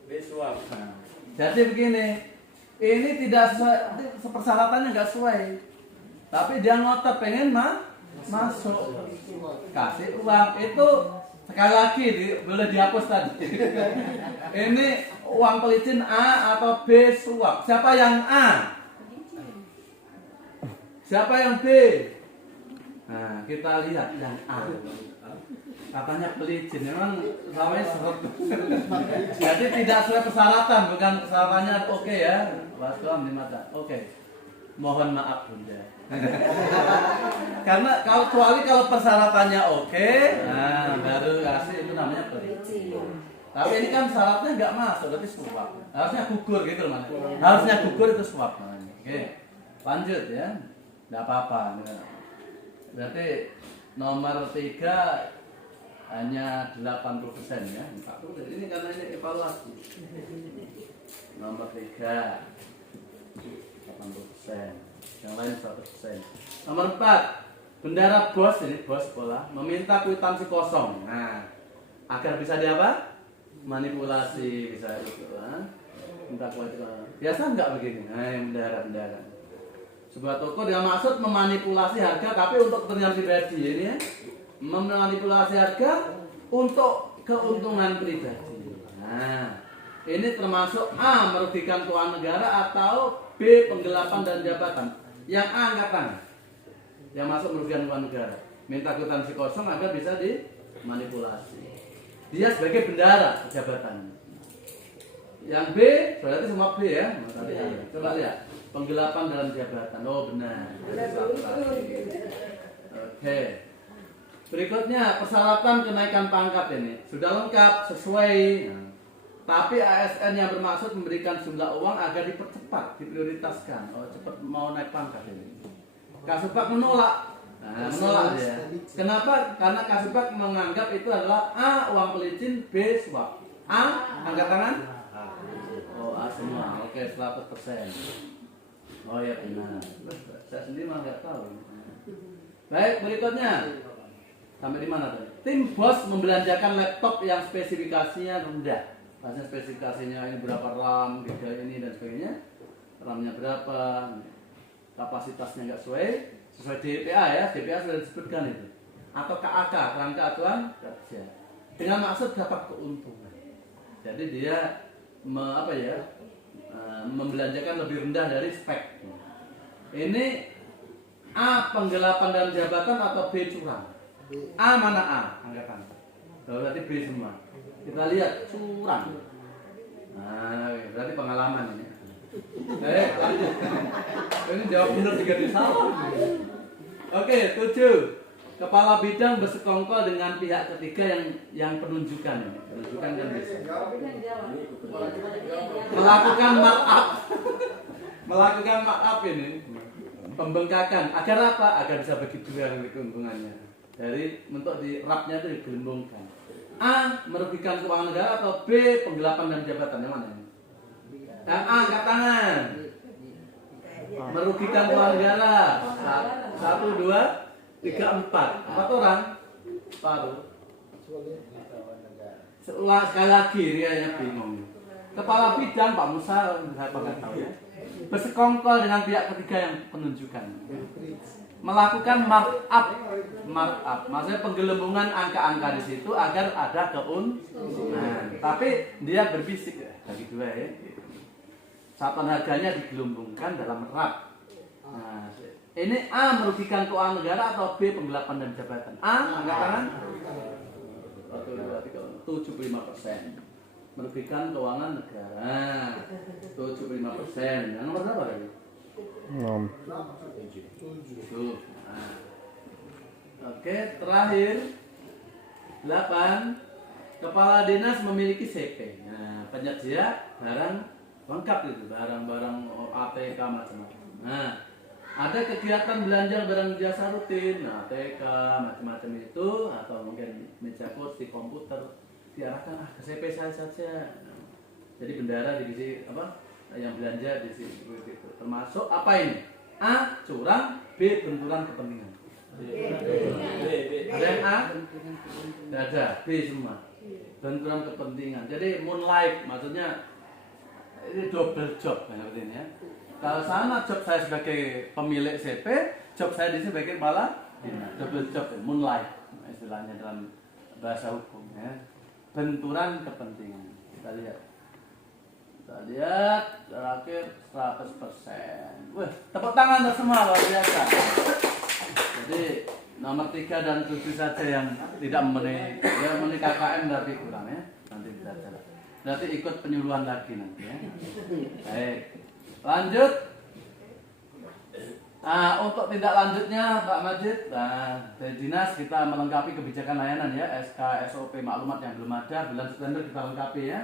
B suap. Nah, jadi begini, ini tidak sesuai, persyaratannya nggak sesuai. Tapi dia ngotot pengen masuk, kasih uang itu sekali lagi boleh dihapus tadi. Ini uang pelicin A atau B suap. Siapa yang A? Siapa yang B? Nah, kita lihat yang A. Katanya pelicin, memang namanya seret. Jadi tidak sesuai persyaratan, bukan persyaratannya oke ya. Wassalam di mata. Oke. Mohon maaf Bunda. Karena kalau persyaratannya oke, nah baru kasih itu namanya pelicin. Tapi ini kan syaratnya nggak masuk, berarti suap. Harusnya gugur gitu loh, harusnya gugur itu suap namanya. Oke. Lanjut ya. Enggak apa-apa. Berarti nomor 3 hanya 80% ya. 40%. Ini karena ini evaluasi. Nomor 3 80%. Yang lain 100%. Nomor 4, bendara bos ini bos sekolah meminta kwitansi kosong. Nah, agar bisa diapa? Manipulasi bisa itu kan. Minta kwitansi. Biasa enggak begini? Nah, yang bendara. Sebuah toko dia maksud memanipulasi harga tapi untuk kepentingan pribadi ini ya. Memanipulasi harga untuk keuntungan pribadi. Nah, ini termasuk A. merugikan keuangan negara atau B. penggelapan dan jabatan. Yang A angkat tangan. Yang masuk merugikan keuangan negara. Minta kwitansi kosong agar bisa dimanipulasi. Dia sebagai bendara jabatan. Yang B berarti semua B ya. Coba lihat. Penggelapan dalam jabatan. Oh benar. Oke. Berikutnya persyaratan kenaikan pangkat ini sudah lengkap sesuai. Tapi ASN yang bermaksud memberikan jumlah uang agar dipercepat, diprioritaskan. Oh cepat mau naik pangkat ini. Kasubag menolak. Nah, menolak dia. Kenapa? Karena Kasubag menganggap itu adalah A uang pelicin, B suap. A angkat tangan. Oh A semua. Oke 100%. Oh ya benar. Saya sendiri malah nggak tahu. Baik berikutnya. Sampai di mana tuh? Tim bos membelanjakan laptop yang spesifikasinya rendah. Maksudnya spesifikasinya ini berapa RAM, giga ini dan sebagainya. RAM-nya berapa, kapasitasnya nggak sesuai DPA ya. DPA sudah disebutkan itu. Atau KAK, kerangka acuan kerja. Dengan maksud dapat keuntungan. Jadi dia membelanjakan lebih rendah dari spek. Ini A penggelapan dalam jabatan atau B curang. A mana A? Angkatan. Berarti B semua. Kita lihat curang. Nah, berarti pengalaman ini. Lanjut. Ini jawab benar juga disalah. Oke, 7. Kepala bidang bersekongkol dengan pihak ketiga yang penunjukan ini. Penunjukan kan bisa. Melakukan markup. Melakukan markup ini. Pembengkakan. Agar apa? Agar bisa bagi dua keuntungannya. Dari untuk di rapnya itu digelembungkan. A merugikan keuangan negara atau B penggelapan dan jabatan yang mana ini? Yang A angkat tangan. Merugikan keuangan negara. 1, 2, 3, 4. 4 orang. Paruh. Sekali lagi rianya bingung. Kepala bidang Pak Musa, saya nggak tahu ya, bersekongkol dengan pihak ketiga yang penunjukan, melakukan markup, maksudnya penggelembungan angka-angka di situ agar ada keuntungan. Tapi dia berbisik ya, bagi dua ya. Satuan harganya digelembungkan dalam rap. Nah, ini A merugikan keuangan negara atau B penggelapan dan jabatan? A, angkat tangan. 75%. Merugikan keuangan negara 75%. Yang nomor berapa tadi? 7. Nah. Oke, terakhir 8. Kepala dinas memiliki CP. Nah, penyedia barang lengkap itu, barang-barang ATK macam-macam. Nah, ada kegiatan belanja barang jasa rutin, nah, ATK macam-macam itu, atau mungkin meja kursi, komputer, diarahkan ke CP saya saja. Jadi bendara divisi apa yang belanja di situ gitu. Termasuk apa ini? A, curang, B, benturan kepentingan. Ada yang A? Tidak ada, B semua. Benturan kepentingan. Jadi moonlight, maksudnya ini double job seperti ini ya. Kalau sana job saya sebagai pemilik CP, job saya di sini sebagai kepala dinas. Double job, moonlight istilahnya dalam bahasa hukum ya. Benturan kepentingan. Kita lihat terakhir 100%. Wah, tepuk tangan untuk semua, luar biasa. Jadi nomor 3 dan 7 saja yang tidak memenuhi, ya memenuhi KKM berarti kurang ya. Nanti kita jalan. Berarti ikut penyuluhan lagi nanti ya. Baik, lanjut. Nah, untuk tindak lanjutnya Pak Majid, dari dinas kita melengkapi kebijakan layanan ya, SK, SOP, maklumat yang belum ada, bulan September kita lengkapi ya.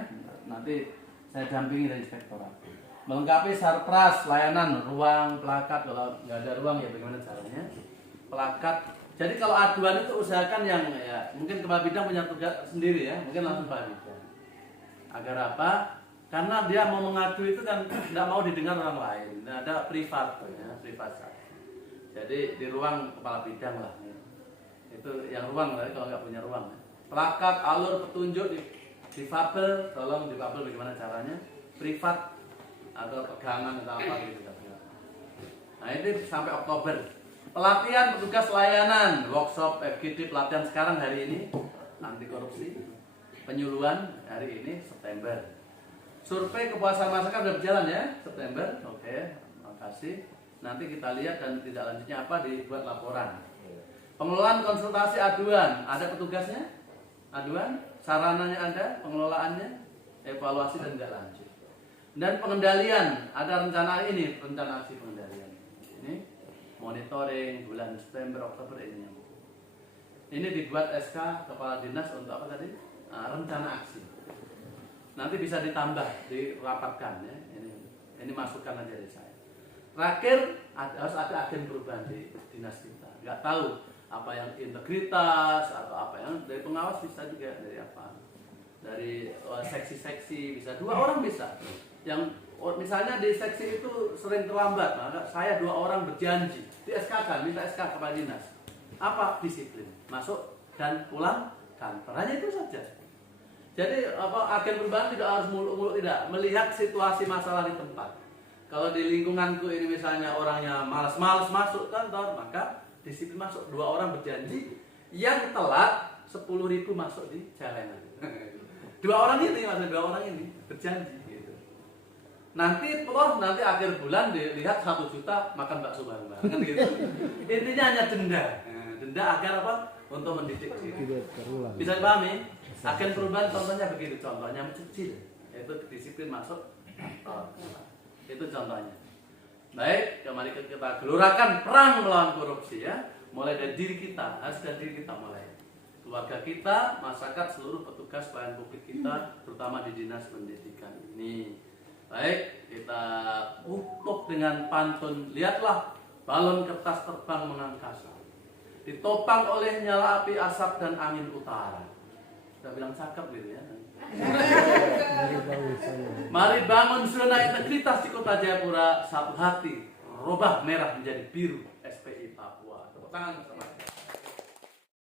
Nanti saya dampingi dari inspektorat. Melengkapi sarpras, layanan, ruang, plakat, kalau nggak ada ruang ya bagaimana caranya? Plakat. Jadi kalau aduan itu usahakan yang ya, mungkin kepala bidang punya tugas sendiri ya, mungkin langsung kepala bidang. Agar apa? Karena dia mau mengadu itu kan tidak mau didengar orang lain. Nah, ada privat ya, privat. Jadi di ruang kepala bidang lah. Ya. Itu yang ruang lah kalau nggak punya ruang. Ya. Plakat, alur, petunjuk di difabel, tolong difabel bagaimana caranya? Privat atau pegangan atau apa gitu. Nah ini sampai Oktober. Pelatihan petugas layanan, workshop, FGD, pelatihan sekarang hari ini anti korupsi, penyuluhan hari ini September. Survei kepuasan masyarakat sudah berjalan ya September, oke, makasih. Nanti kita lihat dan tidak lanjutnya apa dibuat laporan. Pengelolaan konsultasi aduan, ada petugasnya? Aduan, sarananya ada, pengelolaannya, evaluasi dan tidak lanjut. Dan pengendalian, ada rencana ini, rencana aksi pengendalian. Ini monitoring bulan September, Oktober ini. Ini dibuat SK kepala dinas untuk apa tadi? Rencana aksi. Nanti bisa ditambah, dirapatkan ya. Ini masukan aja dari saya. Terakhir harus ada agen perubahan di dinas kita. Nggak tahu apa yang integritas atau apa yang dari pengawas bisa juga dari apa? Dari seksi-seksi bisa 2 orang bisa. Yang misalnya di seksi itu sering terlambat, maka saya 2 orang berjanji di SK kan, minta SK kepala dinas. Apa? Disiplin, masuk dan pulang kantor. Hanya itu saja. Jadi apa agen perubahan tidak harus muluk-muluk, tidak melihat situasi masalah di tempat. Kalau di lingkunganku ini misalnya orangnya malas-malas masuk kantor, maka disiplin masuk. 2 orang berjanji, yang telat 10.000 masuk di jalanan. 2 orang ini, maksudnya 2 orang ini berjanji gitu. Nanti akhir bulan dilihat 1 juta makan bakso bareng-bareng kan gitu. Intinya hanya denda. Denda agar apa? Untuk mendidik diri. Bisa dipahami? Agen perubahan contohnya begitu, contohnya kecil, yaitu disiplin masuk kantor. Itu contohnya. Baik, kembali kita gelorakan perang melawan korupsi ya. Mulai dari diri kita, harus dari diri kita mulai. Keluarga kita, masyarakat, seluruh petugas pelayanan publik kita, terutama di dinas pendidikan ini. Baik, kita tutup dengan pantun. Lihatlah balon kertas terbang mengangkasa, ditopang oleh nyala api asap dan angin utara. Kita bilang cakep gitu ya. Mari bangun zona integritas di Kota Jayapura, satu hati, robah merah menjadi biru SPI Papua. Tepuk tangan bersama.